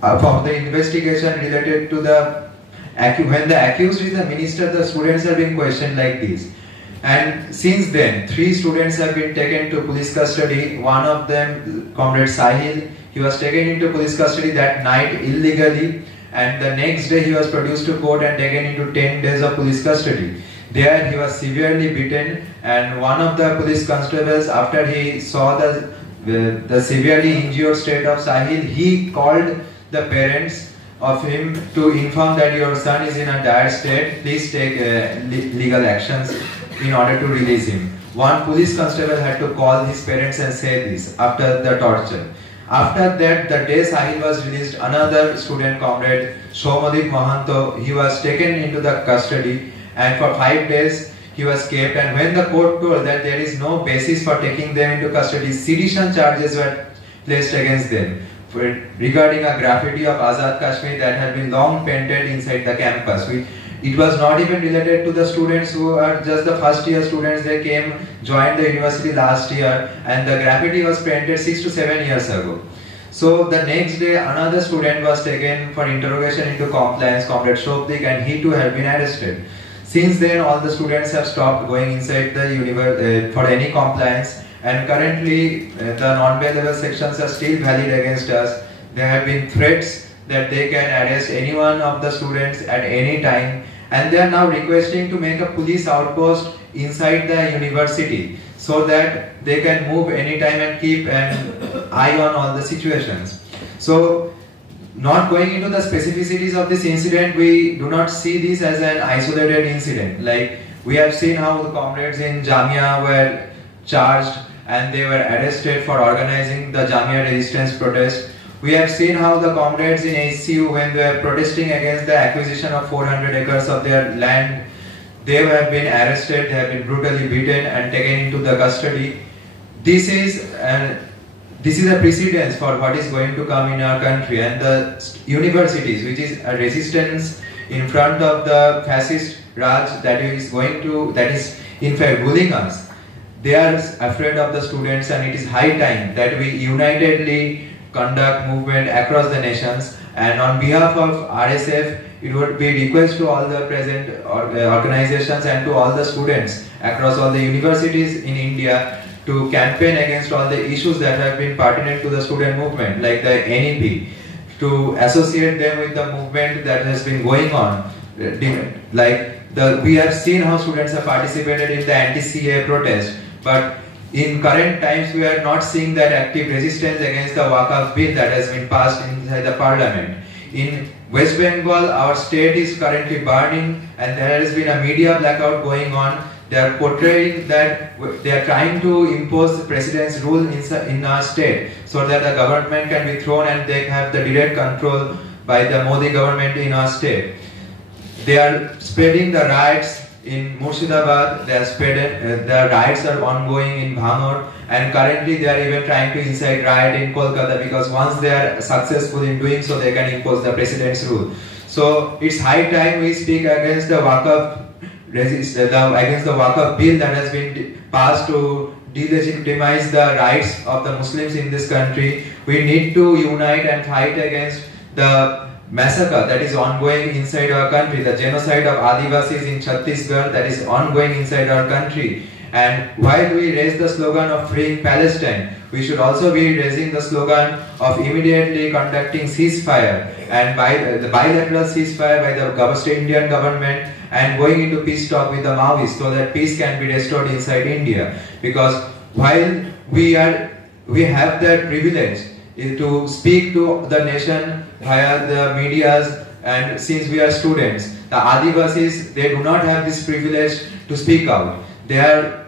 from the investigation related to the when the accused is a minister, the students are being questioned like this. And since then, 3 students have been taken to police custody. One of them, Comrade Sahil, he was taken into police custody that night illegally, and the next day he was produced to court and taken into 10 days of police custody. There he was severely beaten, and one of the police constables, after he saw the severely injured state of Sahil, he called the parents of him to inform that your son is in a dire state, please take legal actions in order to release him. One police constable had to call his parents and say this after the torture. After that, the day Sahil was released, another student, Comrade Shomadip Mahanto, he was taken into the custody, and for 5 days he was kept. And when the court told that there is no basis for taking them into custody, sedition charges were placed against them regarding a graffiti of Azad Kashmir that had been long painted inside the campus. It was not even related to the students who are just the first year students. They joined the university last year, and the graffiti was painted 6 to 7 years ago. So the next day, another student was taken for interrogation into compliance, Comrade Shobdik, and he too had been arrested. Since then, all the students have stopped going inside the university for any compliance, and currently the non-bailable sections are still valid against us. There have been threats that they can arrest any one of the students at any time, and they are now requesting to make a police outpost inside the university so that they can move anytime and keep an eye on all the situations. So, not going into the specificities of this incident, we do not see this as an isolated incident. Like, we have seen how the comrades in Jamia were charged and they were arrested for organizing the Jamia resistance protest. We have seen how the comrades in HCU, when they were protesting against the acquisition of 400 acres of their land, they have been arrested, they have been brutally beaten and taken into the custody. This is a precedence for what is going to come in our country, and the universities, which is a resistance in front of the fascist Raj that is in fact ruling us. They are afraid of the students, and it is high time that we unitedly conduct movement across the nations. And on behalf of RSF, it would be request to all the present organizations and to all the students across all the universities in India to campaign against all the issues that have been pertinent to the student movement, like the NEP, to associate them with the movement that has been going on. We have seen how students have participated in the anti-CA protest, but in current times, we are not seeing that active resistance against the Waqf bill that has been passed inside the parliament. In West Bengal, our state is currently burning, and there has been a media blackout going on. They are portraying that they are trying to impose the president's rule in our state so that the government can be thrown and they have the direct control by the Modi government in our state. They are spreading the riots in Murshidabad. The riots are ongoing in Bhanor, and currently they are even trying to incite riot in Kolkata, because once they are successful in doing so, they can impose the president's rule. So it's high time we speak against the Waqf bill that has been passed to delegitimize the rights of the Muslims in this country. We need to unite and fight against the massacre that is ongoing inside our country, the genocide of Adivasis in Chhattisgarh that is ongoing inside our country. And while we raise the slogan of freeing Palestine, we should also be raising the slogan of immediately conducting ceasefire, and by the bilateral ceasefire by the Indian government, and going into peace talk with the Maoists so that peace can be restored inside India. Because while we have that privilege to speak to the nation via the medias, and since we are students, the Adivasis, they do not have this privilege to speak out. Their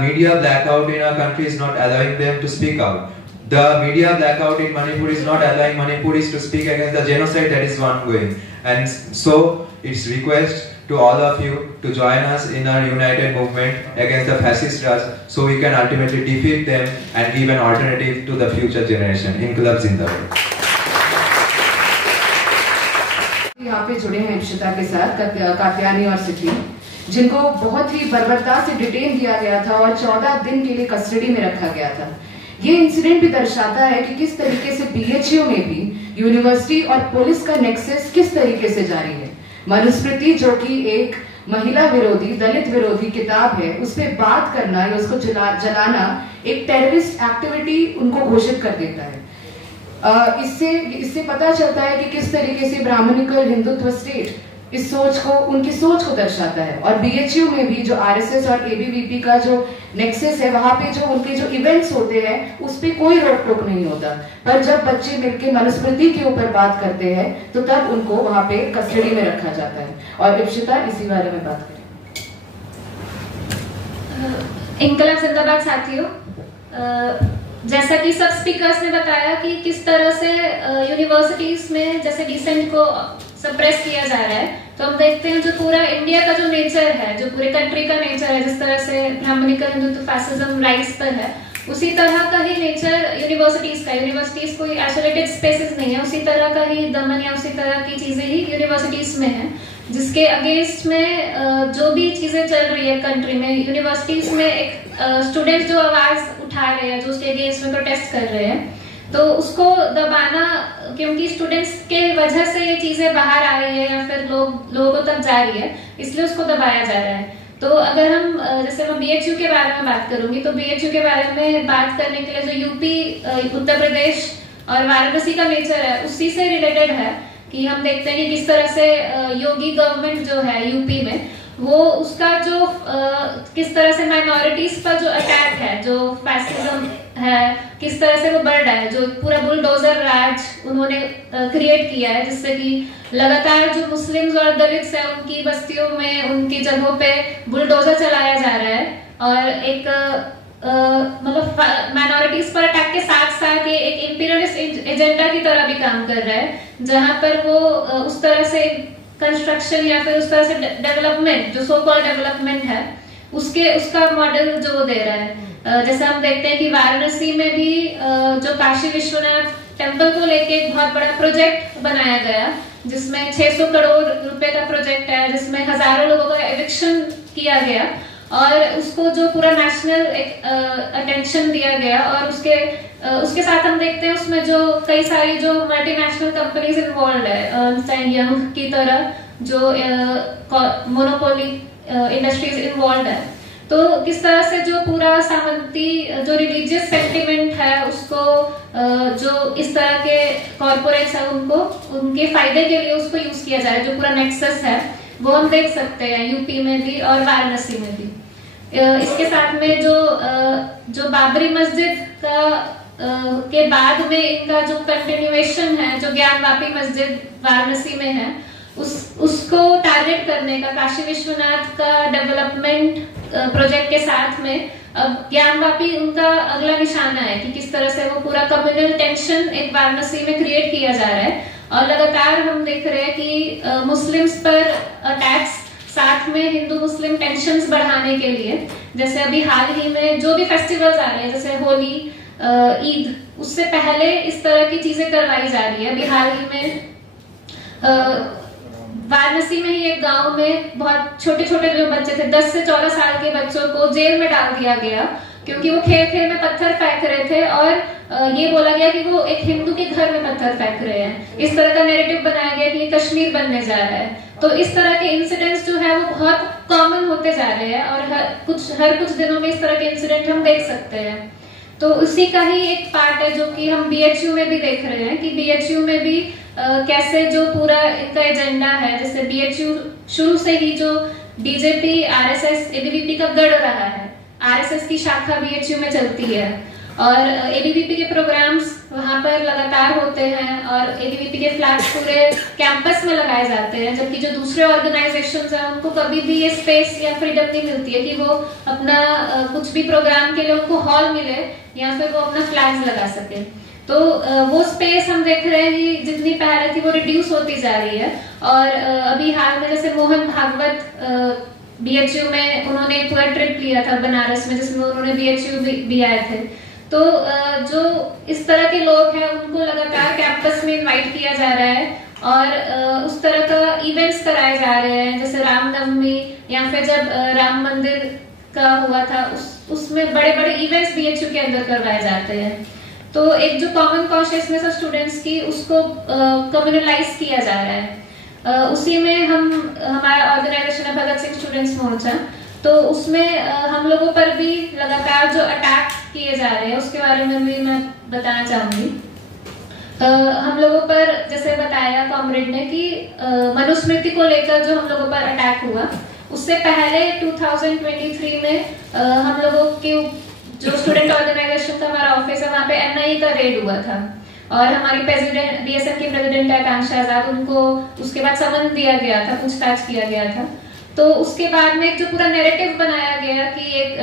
media blackout in our country is not allowing them to speak out. The media blackout in Manipur is not allowing Manipuris to speak against the genocide that is ongoing. And so it's request to all of you to join us in our united movement against the fascist Raj, so we can ultimately defeat them and give an alternative to the future generation. Inqilab Zindabad. यहाँ पे जुड़े हैं इप्शिता के साथ, कात्यायनी और city. जिनको बहुत ही बर्बरता से डिटेन किया गया था और 14 दिन के लिए कस्टडी में रखा गया था। ये इंसिडेंट भी दर्शाता है कि किस तरीके से बीएचयू में भी यूनिवर्सिटी और पुलिस का नेक्सस किस तरीके से जारी है। मनुस्मृति जो कि एक महिला विरोधी, दलित विरोधी किताब है, उस पर बात करना या उसको जलाना एक टेररिस्ट एक्टिविटी उनको घोषित कर देता है। इससे पता चलता है कि किस तरीके से ब्राह्मणिकल हिंदुत्व स्टेट इस सोच को, उनकी सोच को दर्शाता है। और बीएचयू में भी जो आरएसएस और एबीवीपी का जो नेक्सस है, वहां पे जो उनके जो इवेंट्स होते हैं उस पे कोई रोक टोक नहीं होता, पर जब बच्चे मिलकर मनुस्मृति के ऊपर बात करते हैं तो तब उनको वहां पे कस्टडी में रखा जाता है। और इप्शिता इसी बारे में बात करें। इंकलाब जिंदाबाद साथियों, जैसा कि सब स्पीकर्स ने बताया कि किस तरह से यूनिवर्सिटीज में जैसे डिसेंट को सप्रेस किया जा रहा है, तो हम देखते हैं जो पूरा इंडिया का जो नेचर है, जो पूरे कंट्री का नेचर है, जिस तरह से ब्राह्मणिकल हिंदुत्व फैसिज्म राइज पर है, उसी तरह का ही नेचर यूनिवर्सिटीज का। यूनिवर्सिटीज कोई आइसोलेटेड स्पेसेस नहीं है, उसी तरह का ही दमन या उसी तरह की चीजें ही यूनिवर्सिटीज में है, जिसके अगेंस्ट में जो भी चीजें चल रही है कंट्री में, यूनिवर्सिटीज में एक स्टूडेंट जो आवाज उठा रहे हैं, जो उसके अगेंस्ट में प्रोटेस्ट कर रहे हैं, तो उसको दबाना, क्योंकि स्टूडेंट्स के वजह से ये चीजें बाहर आ रही है या फिर लोगों को तक जा रही है, इसलिए उसको दबाया जा रहा है। तो अगर हम जैसे मैं बीएचयू के बारे में बात करूंगी, तो बीएचयू के बारे में बात करने के लिए जो यूपी, उत्तर प्रदेश और वाराणसी का नेचर है, उसी से रिलेटेड है कि हम देखते हैं कि किस तरह से योगी गवर्नमेंट जो है यूपी में, वो उसका जो किस तरह से माइनॉरिटीज पर जो अटैक है, जो फैसिज्म है, किस तरह से वो बढ़ रहा है, जो पूरा बुलडोजर राज उन्होंने क्रिएट किया है, जिससे कि लगातार जो मुस्लिम्स और दलित्स है उनकी बस्तियों में, उनकी जगहों पे बुलडोजर चलाया जा रहा है। और एक मतलब माइनॉरिटीज पर अटैक के साथ साथ ये एक इंपीरियलिस्ट एजेंडा की तरह भी काम कर रहा है, जहां पर वो उस तरह से कंस्ट्रक्शन या फिर उस तरह से डेवलपमेंट, जो सो कॉल्ड डेवलपमेंट है, उसका मॉडल जो वो दे रहा है। जैसे हम देखते हैं कि वाराणसी में भी जो काशी विश्वनाथ टेम्पल को लेके एक बहुत बड़ा प्रोजेक्ट बनाया गया, जिसमें 600 करोड़ रुपए का प्रोजेक्ट है, जिसमें हजारों लोगों का एविक्शन किया गया और उसको जो पूरा नेशनल अटेंशन दिया गया। और उसके साथ हम देखते हैं उसमें जो कई सारी जो मल्टीनेशनल कंपनीज इन्वॉल्व है, अर्न्स्ट एंड यंग की तरह जो मोनोपोली इंडस्ट्रीज इन्वॉल्व है। तो किस तरह से जो पूरा सामंती जो रिलीजियस सेंटिमेंट है, उसको जो इस तरह के कॉर्पोरेट्स है उनको उनके फायदे के लिए उसको यूज किया जा रहा है, जो पूरा नेक्सस है वो हम देख सकते हैं यूपी में भी और वाराणसी में भी। इसके साथ में जो बाबरी मस्जिद का के बाद में इनका जो कंटिन्यूएशन है, जो ज्ञानवापी मस्जिद वाराणसी में है, उसको टारगेट करने का काशी विश्वनाथ का डेवलपमेंट प्रोजेक्ट के साथ में अब ज्ञानवापी उनका अगला निशाना है कि किस तरह से वो पूरा कम्युनल टेंशन एक वाराणसी में क्रिएट किया जा रहा है। और लगातार हम देख रहे हैं कि मुस्लिम्स पर अटैक्स, साथ में हिंदू मुस्लिम टेंशन्स बढ़ाने के लिए, जैसे अभी हाल ही में जो भी फेस्टिवल्स आ रहे हैं, जैसे होली, ईद, उससे पहले इस तरह की चीजें करवाई जा रही है। अभी हाल ही में वाराणसी में ही एक गांव में बहुत छोटे छोटे जो बच्चे थे, 10 से 14 साल के बच्चों को जेल में डाल दिया गया, क्योंकि वो खेल खेल में पत्थर फेंक रहे थे और ये बोला गया कि वो एक हिंदू के घर में पत्थर फेंक रहे हैं। इस तरह का नैरेटिव बनाया गया कि ये कश्मीर बनने जा रहा है। तो इस तरह के इंसिडेंट्स जो है वो बहुत कॉमन होते जा रहे हैं और हर कुछ दिनों में इस तरह के इंसिडेंट हम देख सकते हैं। तो उसी का ही एक पार्ट है जो कि हम बीएचयू में भी देख रहे हैं कि बीएचयू में भी कैसे जो पूरा इनका एजेंडा है, जैसे बीएचयू शुरू से ही जो बीजेपी, आरएसएस, एबीवीपी का गढ़ रहा है, आरएसएस की शाखा बीएचयू में चलती है और एबीवीपी के प्रोग्राम्स वहां पर लगातार होते हैं और एबीवीपी के फ्लैग्स पूरे कैंपस में लगाए जाते हैं, जबकि जो दूसरे ऑर्गेनाइजेशंस हैं उनको कभी भी ये स्पेस या फ्रीडम नहीं मिलती है कि वो अपना कुछ भी प्रोग्राम के लिए उनको हॉल मिले या फिर वो अपना फ्लैग्स लगा सके। तो वो स्पेस हम देख रहे हैं कि जितनी पहले थी वो रिड्यूस होती जा रही है। और अभी हाल में जैसे मोहन भागवत बीएचयू में उन्होंने पूरा ट्रिप लिया था बनारस में, जिसमें उन्होंने बीएचयू भी आए थे। तो जो इस तरह के लोग हैं उनको लगातार कैंपस में इनवाइट किया जा रहा है और उस तरह का इवेंट्स कराए जा रहे हैं, जैसे रामनवमी या फिर जब राम मंदिर का हुआ था उसमें बड़े बड़े इवेंट्स बीएचयू के अंदर करवाए जाते हैं। तो एक जो कॉमन कॉन्शियसनेस ऑफ स्टूडेंट्स की उसको कम्युनलाइज किया जा रहा है। उसी में हमारा ऑर्गेनाइजेशन है भगत सिंह स्टूडेंट्स मोर्चा, तो उसमें हम लोगों पर भी लगातार जो अटैक किए जा रहे हैं उसके बारे में भी मैं बताना चाहूंगी। हम लोगों पर जैसे बताया कॉमरेड ने कि मनुस्मृति को लेकर जो हम लोगों पर अटैक हुआ, उससे पहले 2023 में हम लोगों के जो स्टूडेंट ऑर्गेनाइजेशन का हमारा ऑफिस है वहाँ पे एनआईए का रेड हुआ था और हमारी प्रेसिडेंट बीएसएन की प्रेसिडेंट है आकांक्षा आजाद, उनको उसके बाद समन दिया गया था, पूछताछ किया गया था। तो उसके बाद में एक जो पूरा नैरेटिव बनाया गया कि एक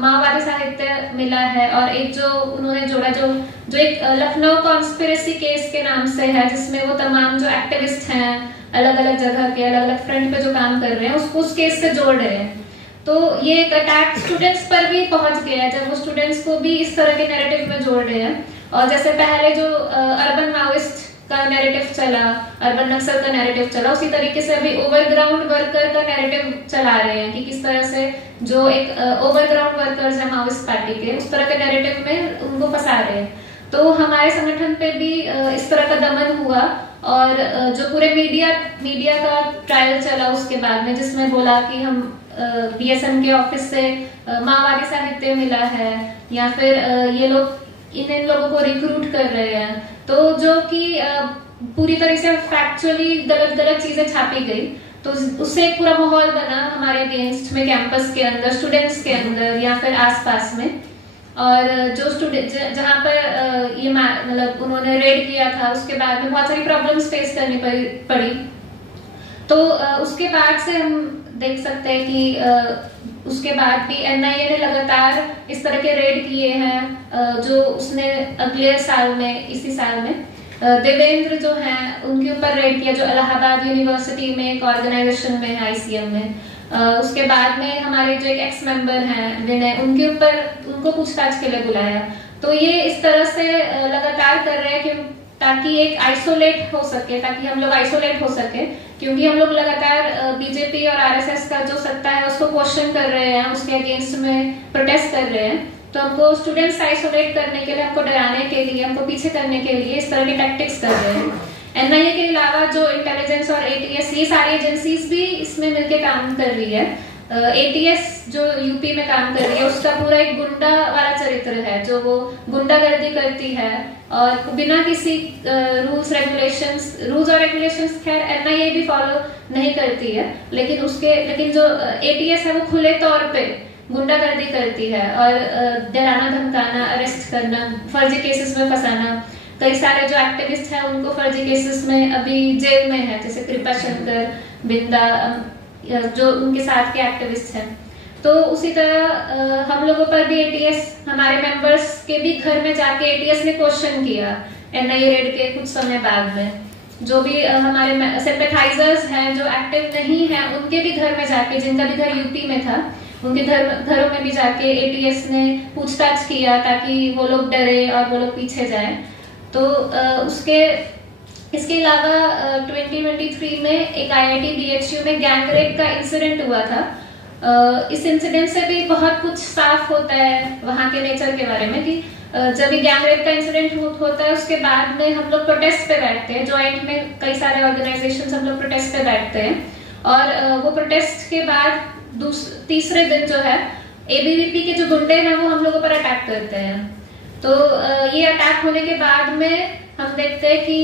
माओवादी साहित्य मिला है और एक जो उन्होंने जोड़ा जो एक लखनऊ कॉन्स्पिरेसी केस के नाम से है, जिसमें वो तमाम जो एक्टिविस्ट हैं अलग अलग जगह के अलग अलग फ्रंट पे जो काम कर रहे हैं उसको उस केस से जोड़ रहे हैं। तो ये एक अटैक स्टूडेंट्स पर भी पहुंच गया है जब वो स्टूडेंट्स को भी इस तरह के नैरेटिव में जोड़ रहे हैं। और जैसे पहले जो अर्बन माओइस्ट का नैरेटिव चला, अर्बन नक्सल का नैरेटिव चला, उसी तरीके से अभी ओवरग्राउंड वर्कर का नैरेटिव चला रहे हैं कि किस तरह से जो एक ओवरग्राउंड वर्कर्स है माओइस्ट पार्टी के, उस तरह के नैरेटिव में उनको फंसा रहे हैं। तो हमारे संगठन पे भी इस तरह का दमन हुआ और जो पूरे मीडिया का ट्रायल चला उसके बाद में, जिसमें बोला कि हम बीएसएन के ऑफिस से माओवादी साहित्य मिला है या फिर ये लोग इन लोगों को रिक्रूट कर रहे हैं, तो जो कि पूरी तरह से फैक्चुअली गलत चीजें छापी गई। तो उससे एक पूरा माहौल बना हमारे अगेंस्ट में कैंपस के अंदर, स्टूडेंट्स के अंदर या फिर आसपास में। और जो स्टूडेंट जहाँ पर ये मतलब उन्होंने रेड किया था उसके बाद में बहुत सारी प्रॉब्लम्स फेस करनी पड़ी। तो उसके बाद से हम देख सकते हैं कि उसके बाद भी एनआईए ने लगातार इस तरह के रेड किए हैं। जो उसने अगले साल में, इसी साल में देवेंद्र जो हैं उनके ऊपर रेड किया, जो इलाहाबाद यूनिवर्सिटी में एक ऑर्गेनाइजेशन में है आईसीएम में। उसके बाद में हमारे जो एक एक्स मेंबर हैं विनय, उनके ऊपर उनको पूछताछ के लिए बुलाया। तो ये इस तरह से लगातार कर रहे हैं कि ताकि एक आइसोलेट हो सके, ताकि हम लोग आइसोलेट हो सके, क्योंकि हम लोग लगातार बीजेपी और आरएसएस का जो सत्ता है उसको क्वेश्चन कर रहे हैं, उसके अगेंस्ट में प्रोटेस्ट कर रहे हैं। तो हमको स्टूडेंट्स आइसोलेट करने के लिए, हमको डराने के लिए, हमको पीछे करने के लिए इस तरह की टैक्टिक्स कर रहे हैं। एनआईए के अलावा जो इंटेलिजेंस और एटीएस, ये सारी एजेंसीज भी इसमें मिलकर काम कर रही है। एटीएस जो यूपी में काम कर रही है उसका पूरा एक गुंडा वाला चरित्र है, जो वो गुंडागर्दी करती है और बिना किसी रूल्स और रेगुलेशंस खैर एनआईए भी फॉलो नहीं करती है, लेकिन जो एटीएस है वो खुले तौर पे गुंडागर्दी करती है और डराना, धमकाना, अरेस्ट करना, फर्जी केसेस में फंसाना। कई सारे जो एक्टिविस्ट हैं उनको फर्जी केसेस में अभी जेल में है, जैसे कृपा शंकर, बिंदा, जो उनके साथ के एक्टिविस्ट हैं। तो उसी तरह हम लोगों पर भी एटीएस, हमारे मेंबर्स के भी घर में जाके एटीएस ने क्वेश्चन किया एनआईए रेड के कुछ समय बाद में। जो भी हमारे सिंपैथाइजर्स हैं जो एक्टिव नहीं हैं उनके भी घर में जाके, जिनका भी घर यूपी में था, उनके घरों में भी जाके एटीएस ने पूछताछ किया ताकि वो लोग डरे और वो लोग पीछे जाए। तो इसके अलावा 2023 में एक आईआईटी बीएचयू में गैंग रेप का इंसिडेंट हुआ था। इस इंसिडेंट से भी बहुत कुछ साफ होता है वहां के नेचर के बारे में कि जब भी गैंग रेप का इंसिडेंट होता है उसके बाद में हम लोग प्रोटेस्ट पे बैठते हैं, ज्वाइंट में कई सारे ऑर्गेनाइजेशंस हम लोग प्रोटेस्ट पे बैठते हैं और वो प्रोटेस्ट के बाद तीसरे दिन जो है एबीवीपी के जो गुंडे हैं वो हम लोगों पर अटैक करते हैं। तो ये अटैक होने के बाद में हम देखते हैं कि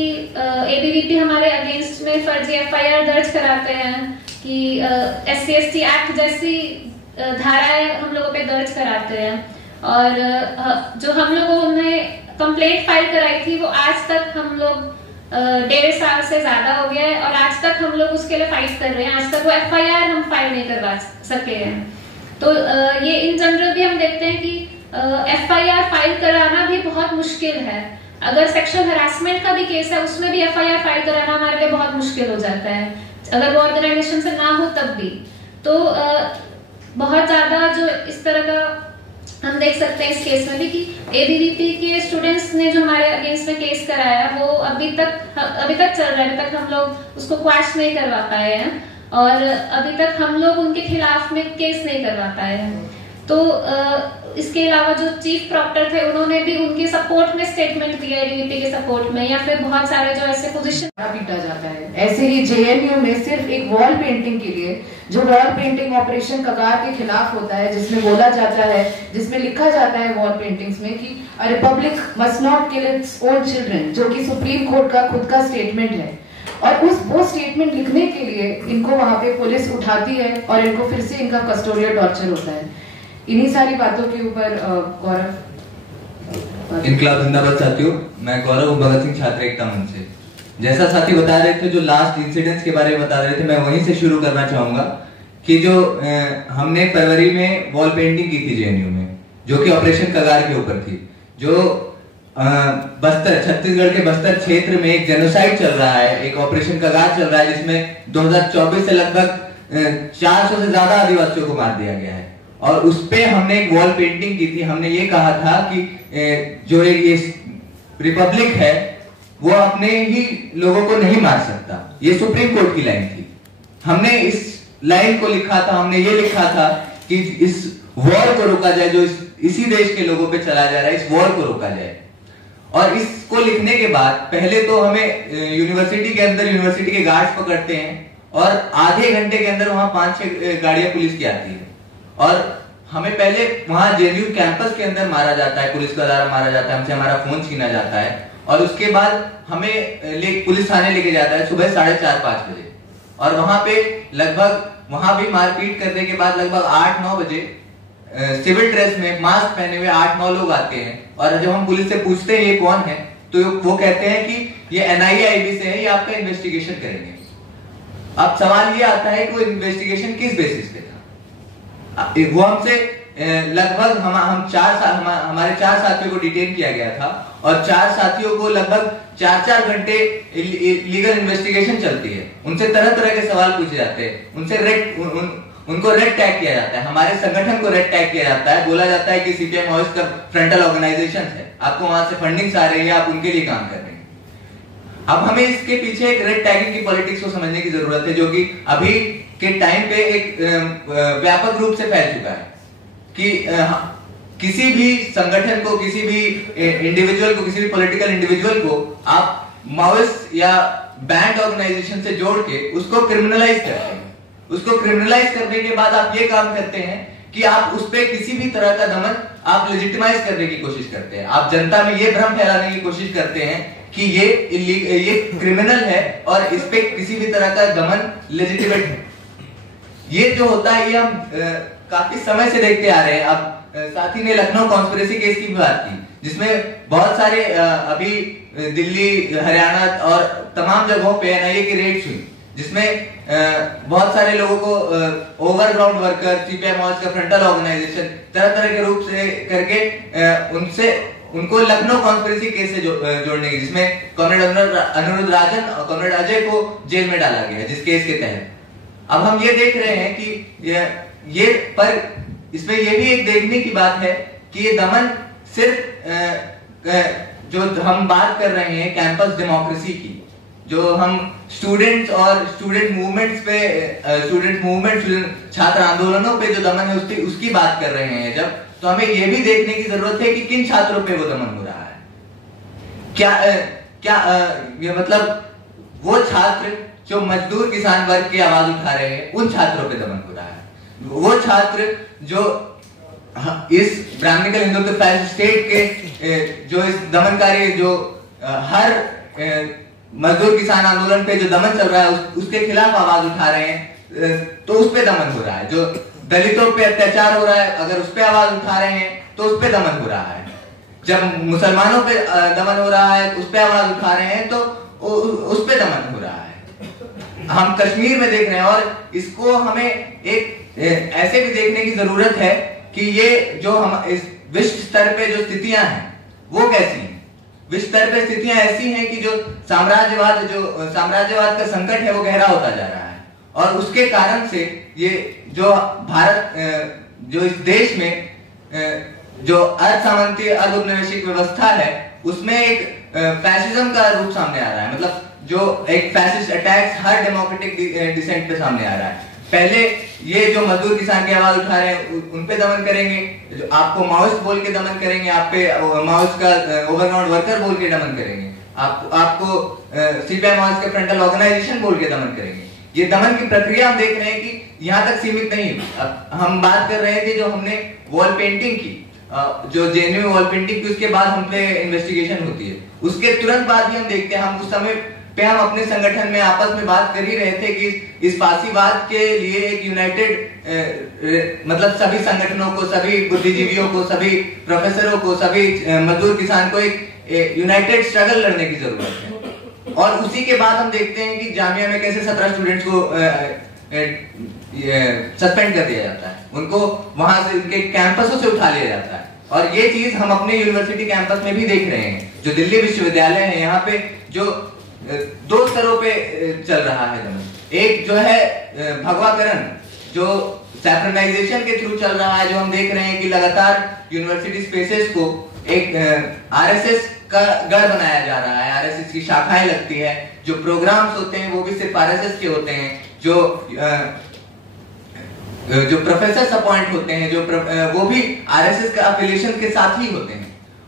एबीवीपी हमारे अगेंस्ट में फर्जी एफआईआर दर्ज कराते हैं कि SC/ST एक्ट जैसी धाराएं हम लोगों पे दर्ज कराते हैं और जो हम लोगों ने कंप्लेंट फाइल कराई थी वो आज तक हम लोग 1.5 साल से ज्यादा हो गया है और आज तक हम लोग उसके लिए फाइट कर रहे हैं। आज तक वो एफआईआर हम फाइल नहीं करवा सके हैं। तो ये इन जनरल भी हम देखते हैं कि एफआईआर फाइल कराना भी बहुत मुश्किल है। अगर सेक्सुअल हरासमेंट का भी केस है उसमें भी एफआईआर फाइल कराना हमारे लिए बहुत मुश्किल हो जाता है, अगर वो ऑर्गेनाइजेशन से ना हो तब भी। तो बहुत ज्यादा जो इस तरह का हम देख सकते हैं इस केस में भी कि एबीवीपी के स्टूडेंट्स ने जो हमारे अगेंस्ट में केस कराया वो अभी तक चल रहा है, अभी तक हम लोग उसको क्वैश नहीं करवा पाए हैं और अभी तक हम लोग उनके खिलाफ में केस नहीं करवा पाए हैं। तो इसके अलावा जो चीफ प्रॉक्टर थे उन्होंने भी उनके सपोर्ट में स्टेटमेंट दिया एबीवीपी के सपोर्ट में, या फिर बहुत सारे जो ऐसे पोजीशन पीटा जाता है। ऐसे ही जेएनयू में सिर्फ एक वॉल पेंटिंग के लिए, जो वॉल पेंटिंग ऑपरेशन कगार के खिलाफ होता है, जिसमें बोला जाता है, जिसमें लिखा जाता है वॉल पेंटिंग्स में कि a republic must not kill its own children, जो कि सुप्रीम कोर्ट का खुद का स्टेटमेंट है, और वो स्टेटमेंट लिखने के लिए इनको वहां पे पुलिस उठाती है और इनको फिर से इनका कस्टोडियल टॉर्चर होता है। इन्हीं सारी बातों के ऊपर गौरव। इनकलाब जिंदाबाद साथियों, मैं गौरव भगत सिंह छात्र एकता मंच से। जैसा साथी बता रहे थे, जो लास्ट इंसिडेंट्स के बारे में बता रहे थे, मैं वहीं से शुरू करना चाहूंगा कि जो हमने फरवरी में वॉल पेंटिंग की थी जेएनयू में, जो कि ऑपरेशन कगार के ऊपर थी, जो बस्तर, छत्तीसगढ़ के बस्तर क्षेत्र में एक जेनोसाइड चल रहा है, एक ऑपरेशन कगार चल रहा है, जिसमें 2024 से लगभग 400 से ज्यादा आदिवासियों को मार दिया गया है। और उस पे हमने एक वॉल पेंटिंग की थी। हमने ये कहा था कि जो ये रिपब्लिक है वो अपने ही लोगों को नहीं मार सकता। ये सुप्रीम कोर्ट की लाइन थी। हमने इस लाइन को लिखा था, हमने ये लिखा था कि इस वॉर को रोका जाए, जो इसी देश के लोगों पे चला जा रहा है, इस वॉर को रोका जाए। और इसको लिखने के बाद पहले तो हमें यूनिवर्सिटी के अंदर यूनिवर्सिटी के गार्ड्स पकड़ते हैं और आधे घंटे के अंदर वहां 5-6 गाड़ियां पुलिस की आती है और हमें पहले वहां जेएनयू कैंपस के अंदर मारा जाता है, पुलिस का द्वारा मारा जाता है, हमसे हमारा फोन छीना जाता है और उसके बाद हमें पुलिस थाने लेके जाता है सुबह 4:30-5 बजे। और वहां पे लगभग वहां भी मारपीट करने के बाद लगभग 8-9 बजे सिविल ड्रेस में मास्क पहने हुए 8-9 लोग आते हैं और जब हम पुलिस से पूछते हैं ये कौन है, तो वो कहते हैं कि ये एनआईए आईबी से है, ये आपका इन्वेस्टिगेशन करेंगे। अब सवाल ये आता है कि वो इन्वेस्टिगेशन किस बेसिस पे था। वो हमसे लगभग हमारे 4 साथियों को डिटेन किया गया था और 4 साथियों को लगभग 4-4 घंटे लीगल इन्वेस्टिगेशन चलती है। उनसे तरह तरह के सवाल पूछे जाते हैं, उनको रेड टैग किया जाता है, हमारे संगठन को रेड टैग किया जाता है। बोला जाता है कि सीपीआई माओइस्ट का फ्रंटल ऑर्गेनाइजेशन है, आपको वहां से फंडिंग्स आ रही है, आप उनके लिए काम कर रहे हैं। अब हमें इसके पीछे एक रेड टैगिंग की पॉलिटिक्स को समझने की जरूरत है, जो कि अभी के टाइम पे एक व्यापक रूप से फैल चुका है कि किसी भी संगठन को, किसी भी इंडिविजुअल को, किसी भी पॉलिटिकल इंडिविजुअल को आप माओइस्ट या बैंड ऑर्गेनाइजेशन से जोड़ के उसको क्रिमिनलाइज करते हैं। उसको क्रिमिनलाइज करने के बाद आप ये काम करते हैं कि आप उस पे किसी भी तरह का दमन आप लेजिटिमाइज करने की कोशिश करते हैं। आप जनता में ये भ्रम फैलाने की कोशिश करते हैं कि ये क्रिमिनल है और इस पे किसी भी तरह का दमन लेजिटिमेट है। ये जो होता है ये हम काफी समय से देखते आ रहे हैं। अब साथी ने लखनऊ कॉन्स्पिरेसी केस की भी बात की, जिसमें बहुत सारे अभी दिल्ली, हरियाणा और तमाम जगहों पे एनआईए की रेड्स हुई, जिसमें बहुत सारे लोगों को ओवरग्राउंड वर्कर, सीपीआई माओइस्ट का फ्रंटल ऑर्गेनाइजेशन तरह तरह के रूप से करके उनको लखनऊ कॉन्स्पिरेसी केस से जोड़ने की, जिसमें कॉमरेड अनुरुद्ध राजन और कॉमरेड अजय को जेल में डाला गया जिस केस के तहत। अब हम ये देख रहे हैं कि ये पर इसमें ये भी एक देखने की बात है कि ये दमन सिर्फ जो हम बात कर रहे हैं कैंपस डेमोक्रेसी की, जो हम स्टूडेंट्स और स्टूडेंट मूवमेंट छात्र आंदोलनों पे जो दमन है उसकी बात कर रहे हैं जब, तो हमें यह भी देखने की जरूरत है कि किन छात्रों पे वो दमन हो रहा है। ये मतलब वो छात्र जो मजदूर किसान वर्ग की आवाज उठा रहे हैं, उन छात्रों पे दमन हो रहा है। वो छात्र जो इस ब्राह्मणिकल हिंदुत्व फैसिस्ट स्टेट के जो इस दमनकारी जो हर मजदूर किसान आंदोलन पे जो दमन चल रहा है उसके खिलाफ आवाज उठा रहे हैं, तो उस पे दमन हो रहा है। जो दलितों पे अत्याचार हो रहा है, अगर उस पे आवाज उठा रहे हैं तो उस पे दमन हो रहा है। जब मुसलमानों पे दमन हो रहा है, उस पे आवाज उठा रहे हैं तो उस पे दमन हो रहा है। हम कश्मीर में देख रहे हैं और इसको हमें एक ऐसे भी देखने की जरूरत है कि ये जो हम इस विश्व स्तर पे जो स्थितियां हैं वो कैसी हैं। विश्व स्तर पे स्थितियां ऐसी हैं कि जो साम्राज्यवाद का संकट है वो गहरा होता जा रहा है और उसके कारण से ये जो भारत जो इस देश में जो अर्ध सामंती अर्ध औपनिवेशिक व्यवस्था है उसमें एक फैसिज्म का रूप सामने आ रहा है। मतलब जो एक फैसिस्ट अटैक्स हर डेमोक्रेटिक डिसेंट पे सामने आ रहा है। पहले ये जो मजदूर किसान की आवाज उठा रहे हैं उन पे दमन करेंगे, जो आपको माओइस्ट बोल के दमन करेंगे, आप पे माओइस्ट का ओवरग्राउंड वर्कर बोल के दमन करेंगे, आपको सीपीआई माओइस्ट के फ्रंटल ऑर्गेनाइजेशन बोल के दमन करेंगे। ये दमन की प्रक्रिया हम देख रहे हैं कि यहाँ तक सीमित नहीं। अब हम बात कर रहे थे जो हमने वॉल पेंटिंग की, जो जेएनयू वॉल पेंटिंग की, उसके बाद हम पे इन्वेस्टिगेशन होती है। उसके तुरंत बाद भी हम देखते हैं, हम उस समय पे हम अपने संगठन में आपस में बात कर ही रहे थे कि इस फांसीवाद के लिए एक यूनाइटेड मतलब सभी संगठनों को, सभी बुद्धिजीवियों को, सभी प्रोफेसरों को, सभी मजदूर किसान को एक यूनाइटेड स्ट्रगल लड़ने की जरूरत है। और उसी के बाद हम देखते हैं कि जामिया में कैसे 17 स्टूडेंट्स को सस्पेंड कर दिया जाता है, उनको वहां से उनके कैंपसों से उठा लिया जाता है। और ये चीज हम अपने यूनिवर्सिटी कैंपस में भी देख रहे हैं। जो दिल्ली विश्वविद्यालय है, यहाँ पे जो 2 स्तरों पे चल रहा है दमन। एक जो है भगवाकरण, जो सैफ्रनाइजेशन के थ्रू चल रहा है, जो हम देख रहे हैं कि लगातार यूनिवर्सिटी स्पेसेस को एक आरएसएस का गढ़ बनाया जा रहा है, आरएसएस की शाखाएं लगती है, जो प्रोग्राम्स होते हैं वो भी सिर्फ आरएसएस के होते हैं, जो प्रोफेसर अपॉइंट होते हैं वो भी आरएसएस का एफिलिएशन के साथ ही होते हैं।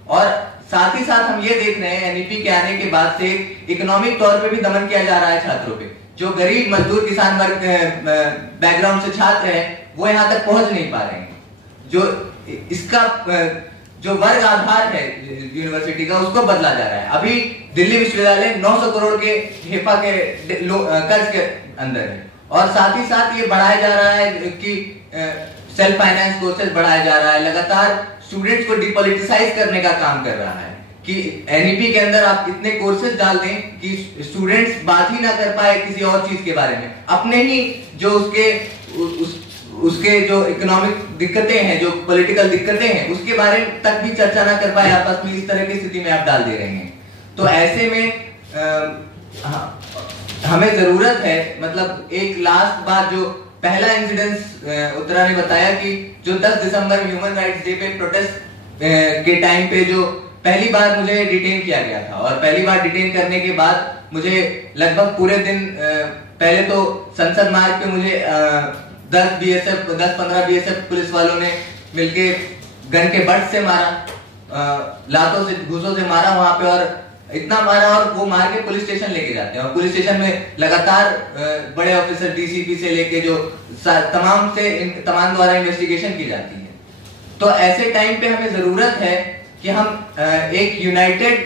और साथ ही साथ हम ये देख रहे हैं एनईपी के आने के बाद से इकोनॉमिक तौर पे भी दमन किया जा रहा है छात्रों पे। जो गरीब मजदूर किसान वर्ग बैकग्राउंड से छात्र हैं वो यहाँ तक पहुंच नहीं पा रहे हैं। जो इसका जो वर्ग आधार है यूनिवर्सिटी का उसको बदला जा रहा है। अभी दिल्ली विश्वविद्यालय 900 करोड़ के हेपा के कर्ज के अंदर है। और साथ ही साथ ये बढ़ाया जा रहा है कि सेल्फ फाइनेंस कोर्सेज बढ़ाया जा रहा है, लगातार स्टूडेंट्स को डिपॉलिटिसाइज करने का काम कर रहा है कि एनईपी के अंदर आप इतने कोर्सेज डाल दें कि स्टूडेंट्स बात ही ना कर पाए किसी और चीज के बारे में, अपने ही जो उसके जो इकोनॉमिक दिक्कतें हैं, जो पॉलिटिकल दिक्कतें हैं, उसके बारे में तक भी चर्चा ना कर पाए आपस में। इस तरह की स्थिति में आप डाल दे रहे हैं। तो ऐसे में हमें जरूरत है, मतलब एक लास्ट बात, जो पहला इंसिडेंस उत्तरा ने बताया कि जो 10 दिसंबर ह्यूमन राइट्स डे पे प्रोटेस्ट के टाइम पे जो पहली बार मुझे डिटेन किया गया था, और पहली बार डिटेन करने के बाद मुझे लगभग पूरे दिन पहले तो संसद मार्ग पे मुझे 10-15 बीएसएफ पुलिस वालों ने मिलके गन के बट से मारा, लातों से घूसों से मारा वहां पे, और इतना मारा और वो मार के पुलिस स्टेशन लेके जाते हैं। और पुलिस स्टेशन में लगातार बड़े ऑफिसर डीसीपी से लेके जो तमाम द्वारा इन्वेस्टिगेशन की जाती है। तो ऐसे टाइम पे हमें जरूरत है कि हम एक united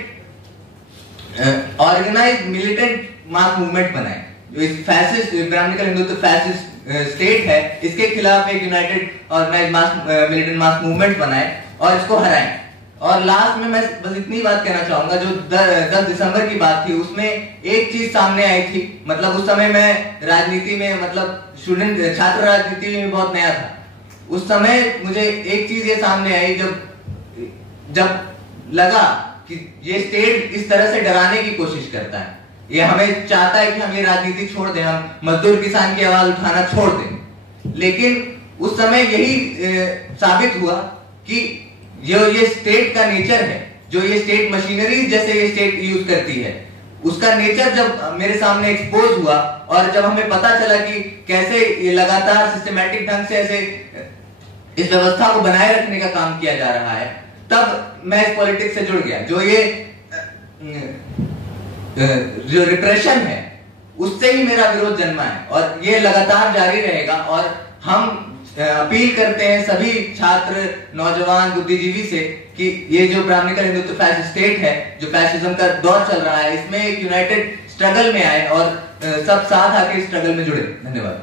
organised militant mass movement बनाएं। जो इस fascist Brahmanical Hindutva fascist state है, इसके खिलाफ एक united organised militant mass movement बनाएं और इसको हराएं। और लास्ट में मैं बस इतनी बात कहना चाहूंगा, जो 10 दिसंबर की बात थी उसमें एक चीज सामने आई थी। मतलब उस समय मैं राजनीति में, मतलब छात्र राजनीति में बहुत नया था। उस समय मुझे एक चीज ये सामने आई, जब लगा कि ये स्टेट इस तरह से डराने की कोशिश करता है, ये हमें चाहता है कि हम ये राजनीति छोड़ दें, हम मजदूर किसान की आवाज उठाना छोड़ दें। लेकिन उस समय यही साबित हुआ कि जो ये स्टेट का नेचर है, जो ये स्टेट मशीनरी जैसे ये स्टेट यूज करती है, उसका नेचर जब मेरे सामने एक्सपोज हुआ, और जब हमें पता चला कि कैसे ये लगातार सिस्टमैटिक ढंग से ऐसे इस व्यवस्था को बनाए रखने का काम किया जा रहा है, तब मैं इस पॉलिटिक्स से जुड़ गया। जो रिप्रेशन है उससे ही मेरा विरोध जन्मा है, और ये लगातार जारी रहेगा। और हम अपील करते हैं सभी छात्र, नौजवान, बुद्धिजीवी से कि ये जो ब्राह्मणिकल हिंदुत्व फैसिस्ट स्टेट है, जो फैसिज्म का दौर चल रहा है, इसमें एक यूनाइटेड स्ट्रगल में आए और सब साथ आके स्ट्रगल में जुड़े। धन्यवाद।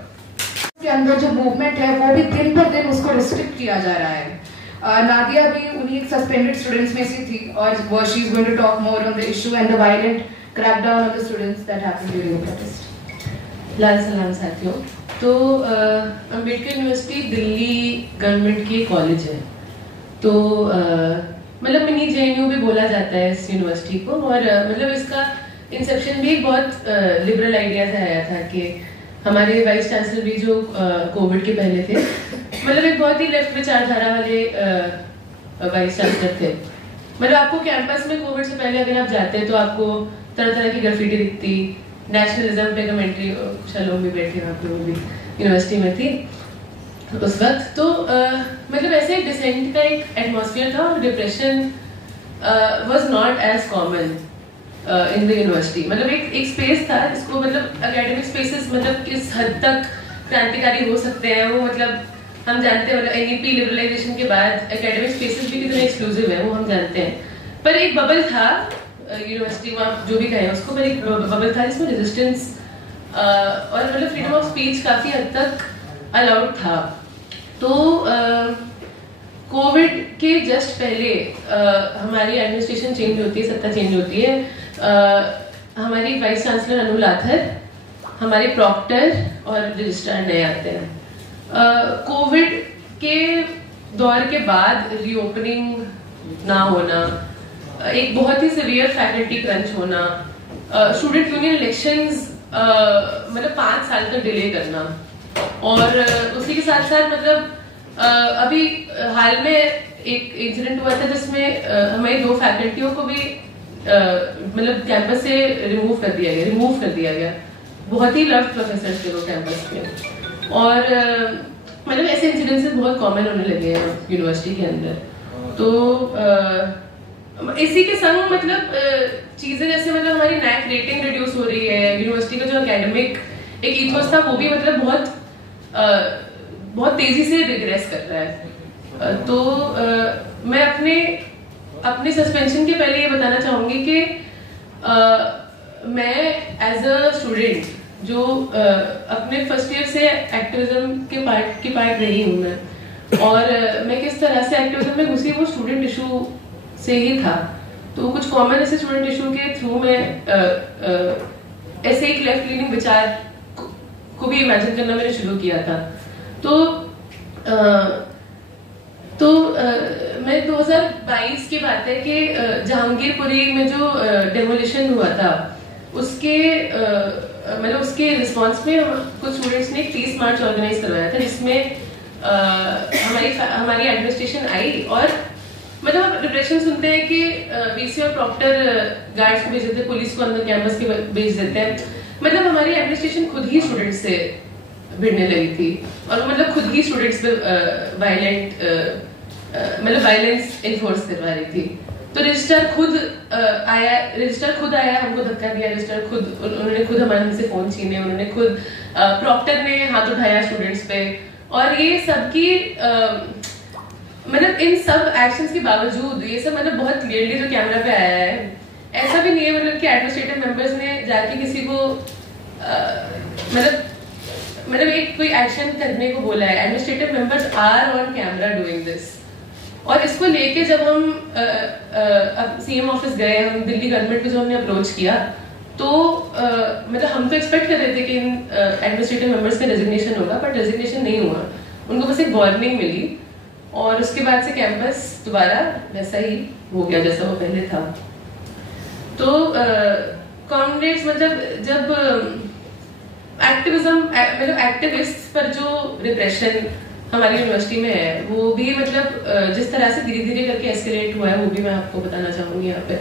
के अंदर जो मूवमेंट है वो भी दिन पर दिन उसको रिस्ट्रिक्ट किया जा रहा है। नादिया भी उन्हीं सस्पेंडेड स्टूडेंट्स में से थी, और she is going to talk more on the issue and the violent crackdown on the students that happened during the protest. लाल सलाम साथियों। तो अम्बेडकर यूनिवर्सिटी दिल्ली गवर्नमेंट की कॉलेज है, तो मतलब मिनी जेएनयू भी बोला जाता है इस यूनिवर्सिटी को। और मतलब इसका इंसेप्शन भी बहुत लिबरल आइडिया से आया था कि हमारे वाइस चांसलर भी जो कोविड के पहले थे, मतलब एक बहुत ही लेफ्ट विचारधारा वाले वाइस चांसलर थे। मतलब आपको कैंपस में कोविड से पहले अगर आप जाते हैं तो आपको तरह तरह की ग्राफिटी दिखती, नेशनलिज्म पे कमेंट्री, लोग भी बैठे वहाँ पे, वो भी यूनिवर्सिटी में थी उस वक्त। तो मतलब ऐसे डिसेंट का एक एटमॉस्फेयर था और depression was not as common in the university. मतलब एक स्पेस था जिसको मतलब एकेडमिक स्पेसेस मतलब किस हद तक क्रांतिकारी हो सकते हैं वो मतलब हम जानते हैं। मतलब एनईपी लिबरलाइजेशन के बाद एकेडमिक स्पेसेस भी कितने एक्सक्लूसिव है वो हम जानते हैं। पर एक बबल था यूनिवर्सिटी में, आप जो भी कहें उसको, पर एक बबल था जिसमें रेजिस्टेंस और मतलब फ्रीडम ऑफ स्पीच काफी हद तक अलाउड था। तो कोविड के जस्ट पहले हमारी एडमिनिस्ट्रेशन चेंज होती है, सत्ता चेंज होती है। हमारी वाइस चांसलर अनु लाथर, हमारे प्रॉक्टर और रजिस्ट्रार नए आते हैं। कोविड के दौर के बाद रीओपनिंग ना होना, एक बहुत ही सिवियर फैकल्टी क्रंच होना, स्टूडेंट यूनियन इलेक्शंस मतलब 5 साल तक डिले करना, और उसी के साथ साथ मतलब अभी हाल में एक इंसिडेंट हुआ था जिसमें हमारी 2 फैकल्टियों को भी मतलब कैंपस से रिमूव कर दिया गया। बहुत ही लव्ड प्रोफेसर थे वो कैंपस के, और मतलब ऐसे इंसिडेंसेस बहुत कॉमन होने लगे हैं यूनिवर्सिटी के अंदर। तो इसी के संग मतलब चीजें जैसे मतलब हमारी नैक रेटिंग रिड्यूस हो रही है, यूनिवर्सिटी का जो एकेडमिक एक ईथोस था वो भी मतलब बहुत तेजी से रिग्रेस कर रहा है। तो मैं अपने सस्पेंशन के पहले ये बताना चाहूंगी कि मैं एज अ स्टूडेंट जो अपने फर्स्ट ईयर से एक्टिविज्म की पार्ट रही हूँ मैं, और मैं किस तरह से एक्टिविज्म में घुसी वो स्टूडेंट इशू से ही था। तो कुछ कॉमन ऐसे स्टूडेंट इशू के थ्रू में ऐसे एक लेफ्ट लीनिंग विचार को भी इमेजिन करना मैंने शुरू किया था। तो मैं 2022 की बात है कि जहांगीरपुरी में जो डेमोलिशन हुआ था उसके मतलब उसके रिस्पांस में कुछ स्टूडेंट्स ने 30 मार्च ऑर्गेनाइज करवाया था, जिसमें हमारी एडमिनिस्ट्रेशन आई, और मतलब आप डिप्रेशन सुनते हैं कि वीसी और प्रॉक्टर गार्ड्स को भेज देते हैं, पुलिस को अंदर कैंपस के भेज देते हैं। मतलब हमारी एडमिनिस्ट्रेशन खुद ही स्टूडेंट्स से भिड़ने लगी थी, और मतलब खुद ही स्टूडेंट्स पे वायलेंस इन्फोर्स करवा रही थी। तो रजिस्ट्रार खुद आया हमको धक्का दिया, उन्होंने खुद हमसे फोन छीने, उन्होंने खुद प्रॉक्टर ने हाथ उठाया स्टूडेंट्स पे, और ये सबकी मतलब इन सब एक्शंस के बावजूद ये सब मतलब बहुत क्लियरली जो कैमरा पे आया है, ऐसा भी नहीं है मतलब कि एडमिनिस्ट्रेटिव मेंबर्स ने जाके किसी को मतलब एक कोई एक्शन करने को बोला है। Administrative members are on camera doing this, और इसको लेके जब हम सीएम ऑफिस गए, हम दिल्ली गवर्नमेंट को जो हमने अप्रोच किया, तो मतलब हम तो एक्सपेक्ट कर रहे थे कि इन एडमिनिस्ट्रेटिव मेंबर्स का रेजिग्नेशन होगा, बट रेजिग्नेशन नहीं हुआ, उनको बस एक वार्निंग मिली, और उसके बाद से कैंपस दोबारा वैसा ही हो गया जैसा वो पहले था। तो कॉमरेड्स मतलब जब एक्टिविज्म मतलब एक्टिविस्ट पर जो रिप्रेशन हमारी यूनिवर्सिटी में है वो भी मतलब जिस तरह से धीरे धीरे करके एस्केलेट हुआ है वो भी मैं आपको बताना चाहूंगी यहाँ पे।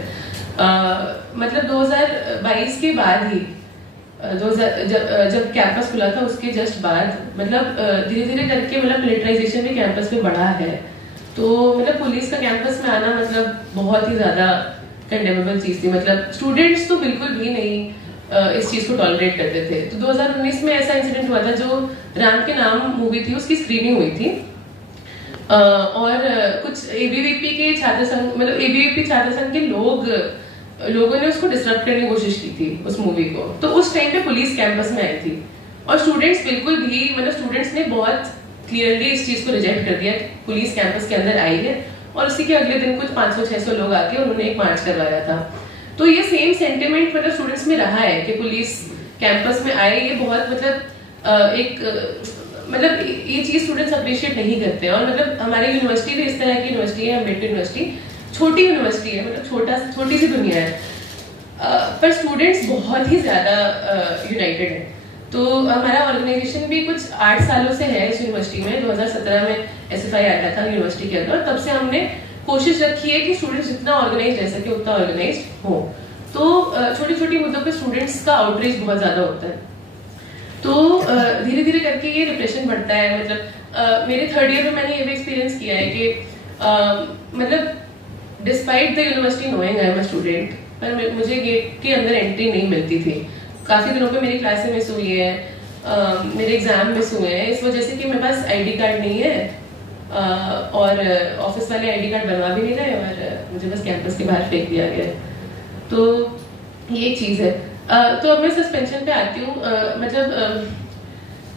मतलब 2022 के बाद ही जब कैंपस खुला था उसके जस्ट बाद मतलब धीरे धीरे करके मतलब मिलिटराइजेशन भी कैंपस में बढ़ा है। तो मतलब पुलिस का कैंपस में आना मतलब बहुत ही ज्यादा कंडेमेबल चीज थी। मतलब स्टूडेंट्स तो बिल्कुल भी नहीं इस चीज को टॉलरेट करते थे। तो 2019 में ऐसा इंसिडेंट हुआ था, जो राम के नाम मूवी थी उसकी स्क्रीनिंग हुई थी, और कुछ एबीवीपी के छात्र संघ मतलब एबीवीपी छात्र संघ के लोगों ने उसको डिस्टर्ब करने की कोशिश की थी उस मूवी को। तो उस टाइम पे पुलिस कैंपस में आई थी, और स्टूडेंट्स बिल्कुल भी मतलब स्टूडेंट्स ने बहुत क्लियरली इस चीज को रिजेक्ट कर दिया कि पुलिस कैंपस के अंदर आई है, और उसी के अगले दिन कुछ 500-600 लोग आके उन्होंने एक मार्च करवाया था। तो ये सेम सेंटिमेंट मतलब स्टूडेंट्स में रहा है कि पुलिस कैंपस में आए, ये बहुत मतलब मतलब ये चीज स्टूडेंट्स अप्रिशिएट नहीं करते हैं। और मतलब हमारी यूनिवर्सिटी भी इस तरह की यूनिवर्सिटी है, अम्बेडकर यूनिवर्सिटी छोटी यूनिवर्सिटी है, मतलब छोटी सी दुनिया है, पर स्टूडेंट्स बहुत ही ज्यादा यूनाइटेड है। तो हमारा ऑर्गेनाइजेशन भी कुछ 8 सालों से है इस यूनिवर्सिटी में। 2017 में SFI आया था यूनिवर्सिटी के अंदर, तब से हमने कोशिश रखी है कि स्टूडेंट्स जितना ऑर्गेनाइज रह सके उतना ऑर्गेनाइज हो। तो छोटी छोटी मुद्दों पे स्टूडेंट्स का आउटरीच बहुत ज्यादा होता है। तो धीरे धीरे करके ये रिप्रेशन बढ़ता है। मतलब मेरे थर्ड ईयर में मैंने ये भी एक्सपीरियंस किया है कि मतलब despite the university knowing I am a student, पर मुझे गेट के अंदर एंट्री नहीं मिलती थी। काफी दिनों पे मेरी क्लासें मिस हुई है, मेरे एग्जाम मिस हुए हैं इस वजह से कि मेरे पास आईडी कार्ड नहीं है और ऑफिस वाले आईडी कार्ड बनवा भी नहीं रहे और मुझे बस कैंपस के बाहर फेंक दिया गया। तो ये एक चीज है। तो अब मैं सस्पेंशन पे आती हूँ। मतलब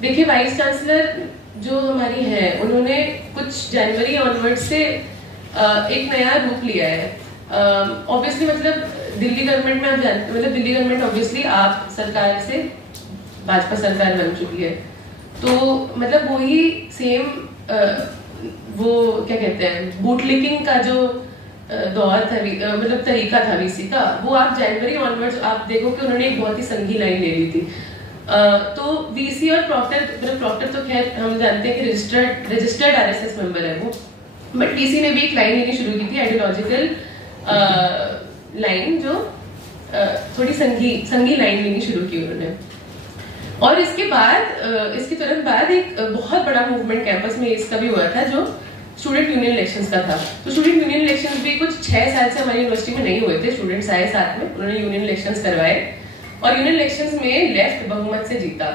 देखिए, वाइस चांसलर जो हमारी है उन्होंने कुछ जनवरी ऑनवर्ड से एक नया रूप लिया है। ऑब्वियसली मतलब दिल्ली गवर्नमेंट में आप जानते, मतलब दिल्ली गवर्नमेंट ऑब्वियसली आप सरकार से भाजपा सरकार बन चुकी है, तो मतलब वही सेम वो क्या कहते हैं बूटलिकिंग का जो दौर था, मतलब तरीका था वीसी का, वो आप जनवरी ऑनवर्ड्स आप देखो कि उन्होंने एक बहुत ही संघी लाइन ले ली थी। तो वीसी और प्रॉक्टर, मतलब प्रॉक्टर तो खैर हम जानते हैं कि रजिस्टर्ड आरएसएस मेंबर है वो, बट वीसी ने भी एक लाइन लेनी शुरू की थी, आइडियोलॉजिकल लाइन, जो थोड़ी संघी लाइन लेनी शुरू की उन्होंने। और इसके बाद इसके तुरंत बाद एक बहुत बड़ा मूवमेंट कैंपस में इसका भी हुआ था जो स्टूडेंट यूनियन इलेक्शंस का था। तो स्टूडेंट यूनियन इलेक्शंस भी कुछ 6 साल से हमारी यूनिवर्सिटी में नहीं हुए थे। स्टूडेंट्स आए साथ में, उन्होंने यूनियन इलेक्शंस करवाए और यूनियन इलेक्शंस में लेफ्ट बहुमत से जीता।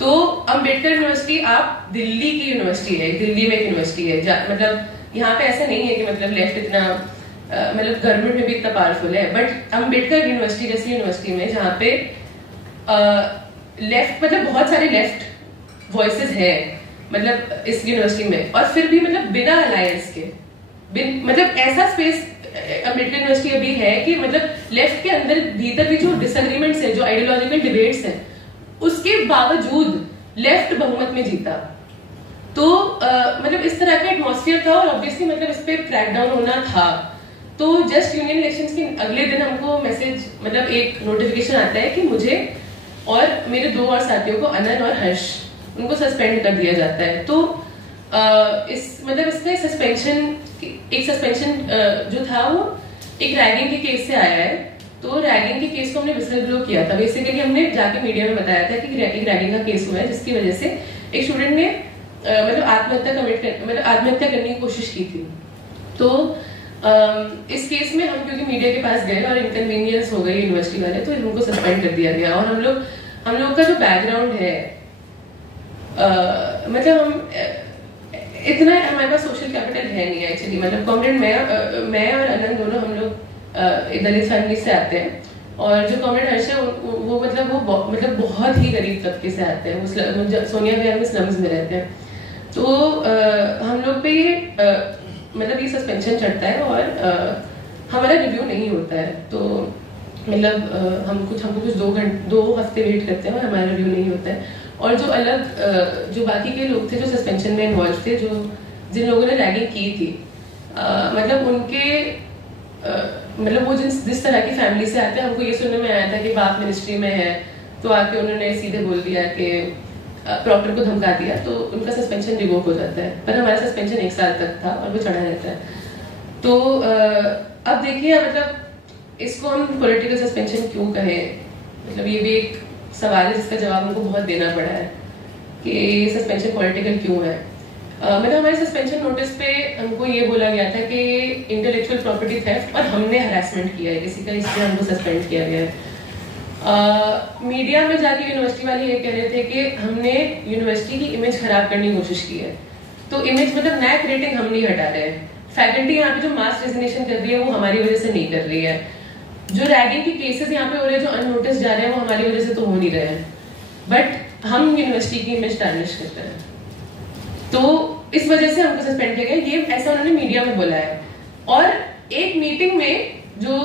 तो अम्बेडकर यूनिवर्सिटी आप दिल्ली की यूनिवर्सिटी है, दिल्ली में एक यूनिवर्सिटी है, मतलब यहाँ पे ऐसा नहीं है कि मतलब लेफ्ट इतना मतलब गवर्नमेंट में भी इतना पावरफुल है, बट अम्बेडकर यूनिवर्सिटी जैसी यूनिवर्सिटी में जहाँ पे लेफ्ट मतलब बहुत सारे लेफ्ट वॉइसेस है मतलब इस यूनिवर्सिटी में, और फिर भी मतलब बिना अलायंस के मतलब ऐसा स्पेस अम्बेडकर यूनिवर्सिटी अभी है कि मतलब लेफ्ट के अंदर भीतर भी जो डिसएग्रीमेंट्स है, जो आइडियोलॉजिकल डिबेट्स हैं, उसके बावजूद लेफ्ट बहुमत में जीता। तो मतलब इस तरह का एटमॉस्फेयर था और ऑब्वियसली मतलब इस पे क्रैकडाउन होना था। तो जस्ट यूनियन इलेक्शंस के अगले दिन हमको मैसेज मतलब एक नोटिफिकेशन आता है कि मुझे और मेरे 2 और साथियों को, अनन और हर्ष, उनको सस्पेंड कर दिया जाता है। तो इस मतलब इसका एक सस्पेंशन जो था वो एक रैगिंग के केस से आया है। तो रैगिंग के केस को हमने विसल ब्लो किया था। बेसिकली हमने जाके मीडिया में बताया था कि एक रैगिंग का केस हुआ है जिसकी वजह से एक स्टूडेंट ने मतलब आत्महत्या करने की कोशिश की थी। तो इस केस में हम क्योंकि मीडिया के पास गए और इनकन्वीनियंस हो गई यूनिवर्सिटी वाले, तो उनको सस्पेंड कर दिया गया। और हम लोग का जो बैकग्राउंड है मतलब हम इतना हमारे पास सोशल कैपिटल है नहीं एक्चुअली। मतलब कॉमरेड मैं और अनंत दोनों हम लोग दलित फैमिली से आते हैं, और जो कॉमरेड हर्ष है वो मतलब बहुत ही गरीब तबके से आते हैं, वो सोनिया विहार में स्लम्स में रहते हैं। तो हम लोग पे ये मतलब ये सस्पेंशन चढ़ता है और हमारा रिव्यू नहीं होता है। तो मतलब हमको कुछ 2 हफ्ते वेट करते हैं और हमारा रिव्यू नहीं होता है। और जो बाकी के लोग थे जो सस्पेंशन में इन्वॉल्व थे, जिन लोगों ने रैगिंग की थी, मतलब उनके मतलब वो जिस तरह की फैमिली से आते हैं, हमको ये सुनने में आया था कि बाप मिनिस्ट्री में है, तो आके उन्होंने सीधे बोल दिया कि प्रॉक्टर को धमका दिया, तो उनका सस्पेंशन रिवोक हो जाता है। पर हमारा सस्पेंशन 1 साल तक था और वो चढ़ा रहता है। तो अब देखिए मतलब इसको हम पॉलिटिकल सस्पेंशन क्यों कहें, मतलब ये भी एक सवाल है जिसका जवाब हमको बहुत देना पड़ा है कि सस्पेंशन पॉलिटिकल क्यों है। मतलब हमारे सस्पेंशन नोटिस पे हमको ये बोला गया था कि इंटेलेक्चुअल प्रॉपर्टी थेफ्ट और हमने हरासमेंट किया है किसी का, इसलिए हमको सस्पेंड किया गया है। मीडिया में जाके यूनिवर्सिटी वाले ये कह रहे थे कि हमने यूनिवर्सिटी की इमेज खराब करने की कोशिश की है। तो इमेज मतलब नैक रेटिंग हम नहीं हटा रहे हैं। फैकल्टी यहाँ पे जो मास रेजिग्नेशन कर रही है वो हमारी वजह से नहीं कर रही है। जो रैगिंग के केसेस यहाँ पे हो रहे हैं, जो अननोटिस जा रहे हैं, वो हमारी वजह से तो हो नहीं रहे हैं, बट हम यूनिवर्सिटी की इमेज टार्निश करते हैं। तो इस वजह से हमको सस्पेंड किया गया, ये ऐसा उन्होंने मीडिया में बोला है। और एक मीटिंग में जो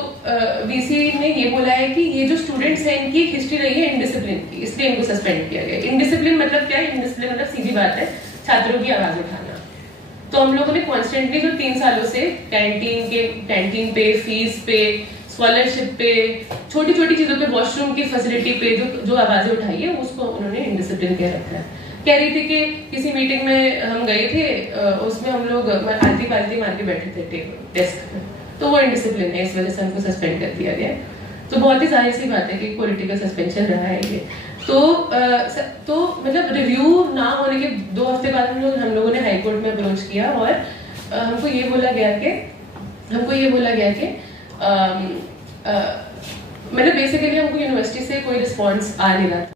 वीसी ने ये बोला है कि ये जो स्टूडेंट्स हैं इनकी एक हिस्ट्री रही है इनडिसिप्लिन की, इसलिए इनको सस्पेंड किया गया। इनडिसिप्लिन मतलब क्या है? इनडिसिप्लिन मतलब सीधी बात है, छात्रों की आवाज उठाना। तो हम लोगों ने कॉन्स्टेंटली जो 3 सालों से कैंटीन पे, फीस पे, स्कॉलरशिप पे, छोटी छोटी चीजों पे, वॉशरूम की फैसिलिटी पे जो आवाजें उठाई है, उसको उन्होंने इनडिसिप्लिन कह रखा है। कह रही थी कि किसी मीटिंग में हम गए थे, उसमें हम लोग आलती पालती मार के बैठे थे डेस्क पे, तो वो इनडिसिप्लिन है, इस वजह से हमको सस्पेंड कर दिया गया। तो बहुत ही जाहिर सी बात है कि पॉलिटिकल सस्पेंशन रहा है ये। तो मतलब रिव्यू ना होने के 2 हफ्ते बाद हम लोगों ने हाई कोर्ट में अप्रोच किया और हमको ये बोला गया कि मतलब बेसिकली हमको यूनिवर्सिटी से कोई रिस्पॉन्स आ नहीं रहा था।